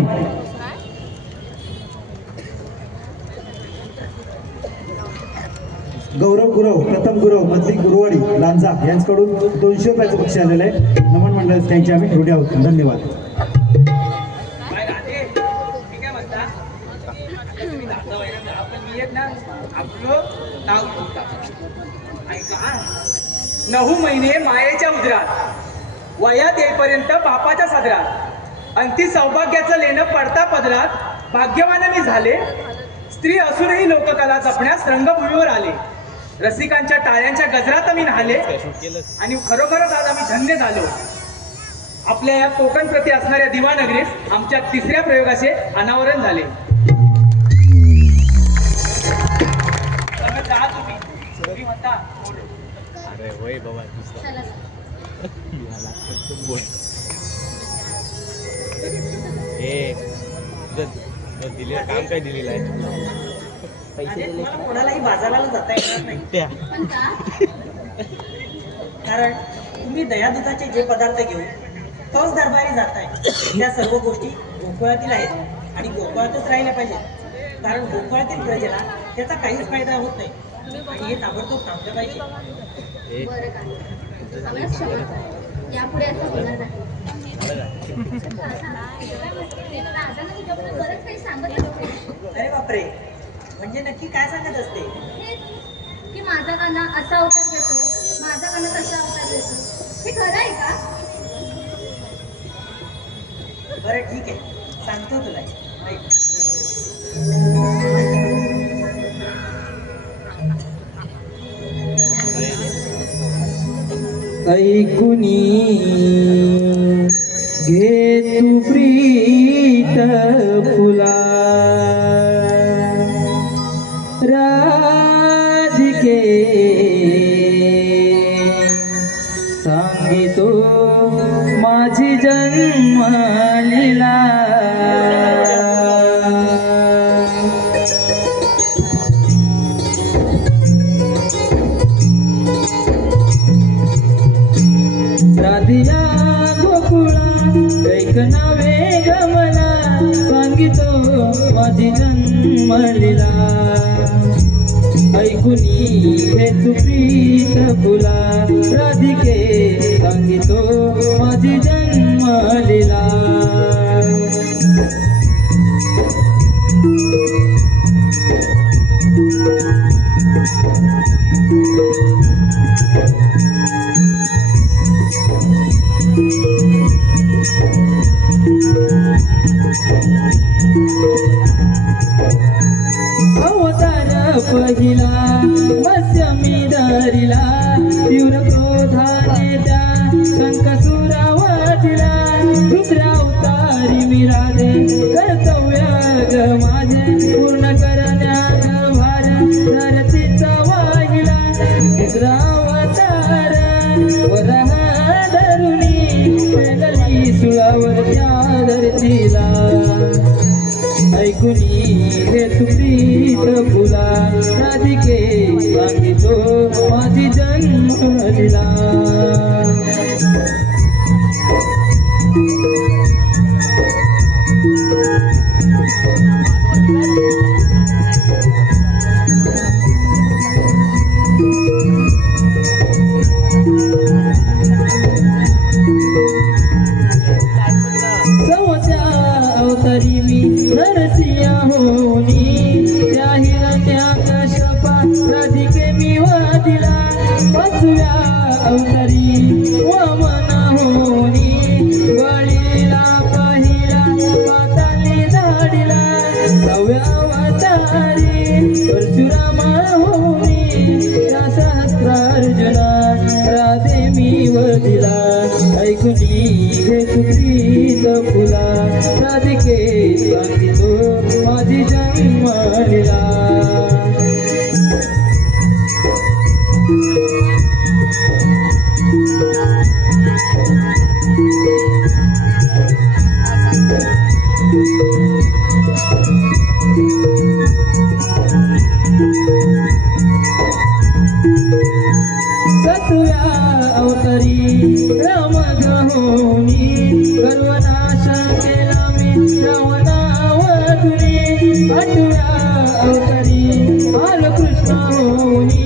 गौरव गुरव प्रथम गुरव मधली गुरुवाडी लांजा यांच्याकडून 200 रुपयाचं बक्षीस आलेलं आहे. नमन मंडळ त्यांचे आम्ही ऋणी आहोत. धन्यवाद. काय राजे मी काय म्हणता तुम्ही दादा वगैरे आपण मी एक ना आपलं नाव घेऊन ऐका 9 महिने मायेच्या उदरात वयात येईपर्यंत बापाच्या सदरात अंती सौभाग्याचं लेणं पडता पदरात भाग्यवान मी झाले. स्त्री असूनही लोककला जपण्यास रंगभूमीवर आले. रसिकांच्या टाळ्यांच्या गजरात मी न्हाले आणि खरोखरच आज आम्ही धन्य झालो. आपल्या या कोकण प्रती असणाऱ्या दिवानगरीस आमच्या 3ऱ्या प्रयोगाचे अनावरण झाले. जा तुम्ही म्हणता अरे होय बाबा चला हे तुझं दिलेलं काम काय दिलेलं आहे पैसे मला कोणालाही बाजाराला जाता येणार नाही त्या पण का कारण तुम्ही दयादुधाचे जे पदार्थ घेऊन तोच दरबारी जाताय त्या सर्व गोष्टी गोकुळातील आहेत आणि गोकुळातच राहिल्या पाहिजेत. कारण गोकुळातील प्रजेला त्याचा काहीच फायदा होत नाही आणि हे ताबडतोब थांबलं पाहिजे. बरं का आम्हाला क्षमा करा. यापुढे असं होणार नाही. राजांना तुझ्याबद्दल बरंच काही सांगत असते. अरे बापरे म्हणजे नक्की काय सांगत असते? हेच की माझा काना असा अवतार घेतो, माझा काना तसा अवतार घेतो. हे खरं आहे का? बरं ठीक आहे सांगतो तुला ऐक. ऐकुनी घे तू प्रीत फुला राधिके सांगितो माझी जन्मलीला राधिया गोकुळा कैक नावे गमला सांगितो माझी जन्मलीला ऐकुनी हे सुप्रीत फुला राधिके सांगितो माझी जन्मलीला अवतार पहिला मत्स्यमी धरिला तीव्र क्रोधाने त्या शंखसुरा वाटिला दुसऱ्या अवतारी मी राधे कर्तव्य ग माझे पूर्ण करण्यात भार धरतीचा वाहिला तिसरा अवतार वरहा धरुणी पेदली सुळावर त्या धरतीला ऐकुनी हे सुप्रीत फुला राधिके सांगितो माझी जन्मलीला धाडीला 5व्या अवतारी वामन होनी बळीला पहिला पाताली धाडीला 6व्या अवतारी परशुराम होनी त्या सहस्रार्जुना राधे मी वदिला ऐकुनी हे कुत्रीत फुला राधिके सांगितो माझी जन्मलीला सतव्या अवतारी राम गहोनी गर्वनाश केला मी रावणावधुनी 8व्या अवतारी बालकृष्ण होनी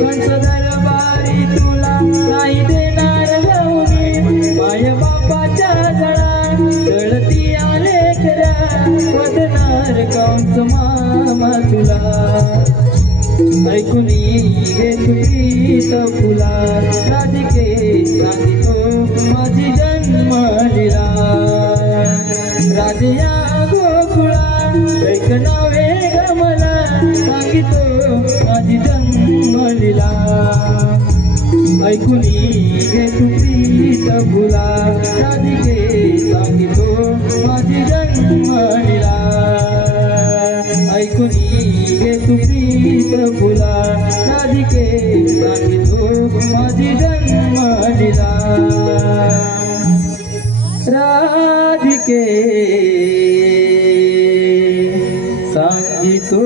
कंस दरबारी तुला नाही देणार गाऊनी माय बापाच्या जळा जळती आले खऱ्या वदनार कंस मामा तुला ऐकुनी हे सुप्रीत फुला राधिके सांगितो माझी जन्मलीला राधिया गोकुळा ऐकणावे ग मला सांगितो माझी जन्मलीला ऐकुनी हे सुप्रीत फुला राधिके सांगितो माझी जन्मलीला ऐकुनी हे सुप्रीत फुला राधिके सांगितो माझी जन्मलीला राधिके सांगितो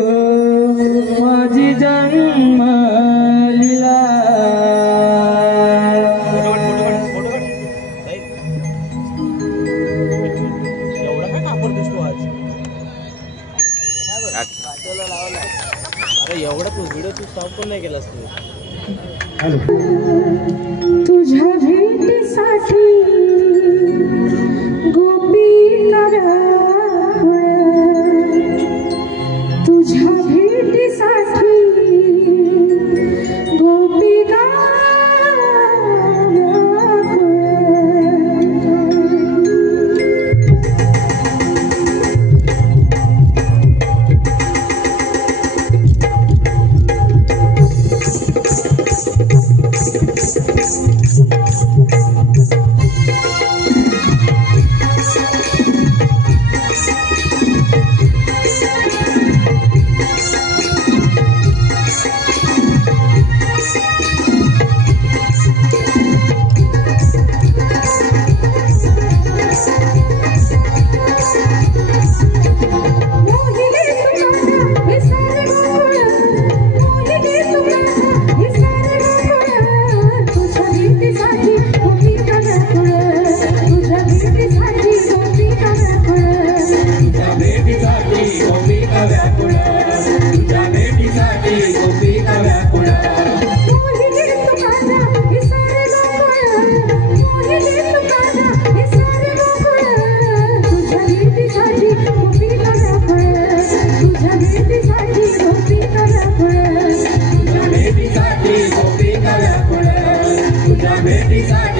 माझी जन्मलीला एवढा काय कापड दिसतो आज अरे एवढा तू व्हिडिओ तू स्टॉप पण नाही केलास तू तुझ्या भेटीसाठी गोपिका व्याकुळ तुझ्या भेटीसाठी गोपिका व्याकुळ भेटीसाठी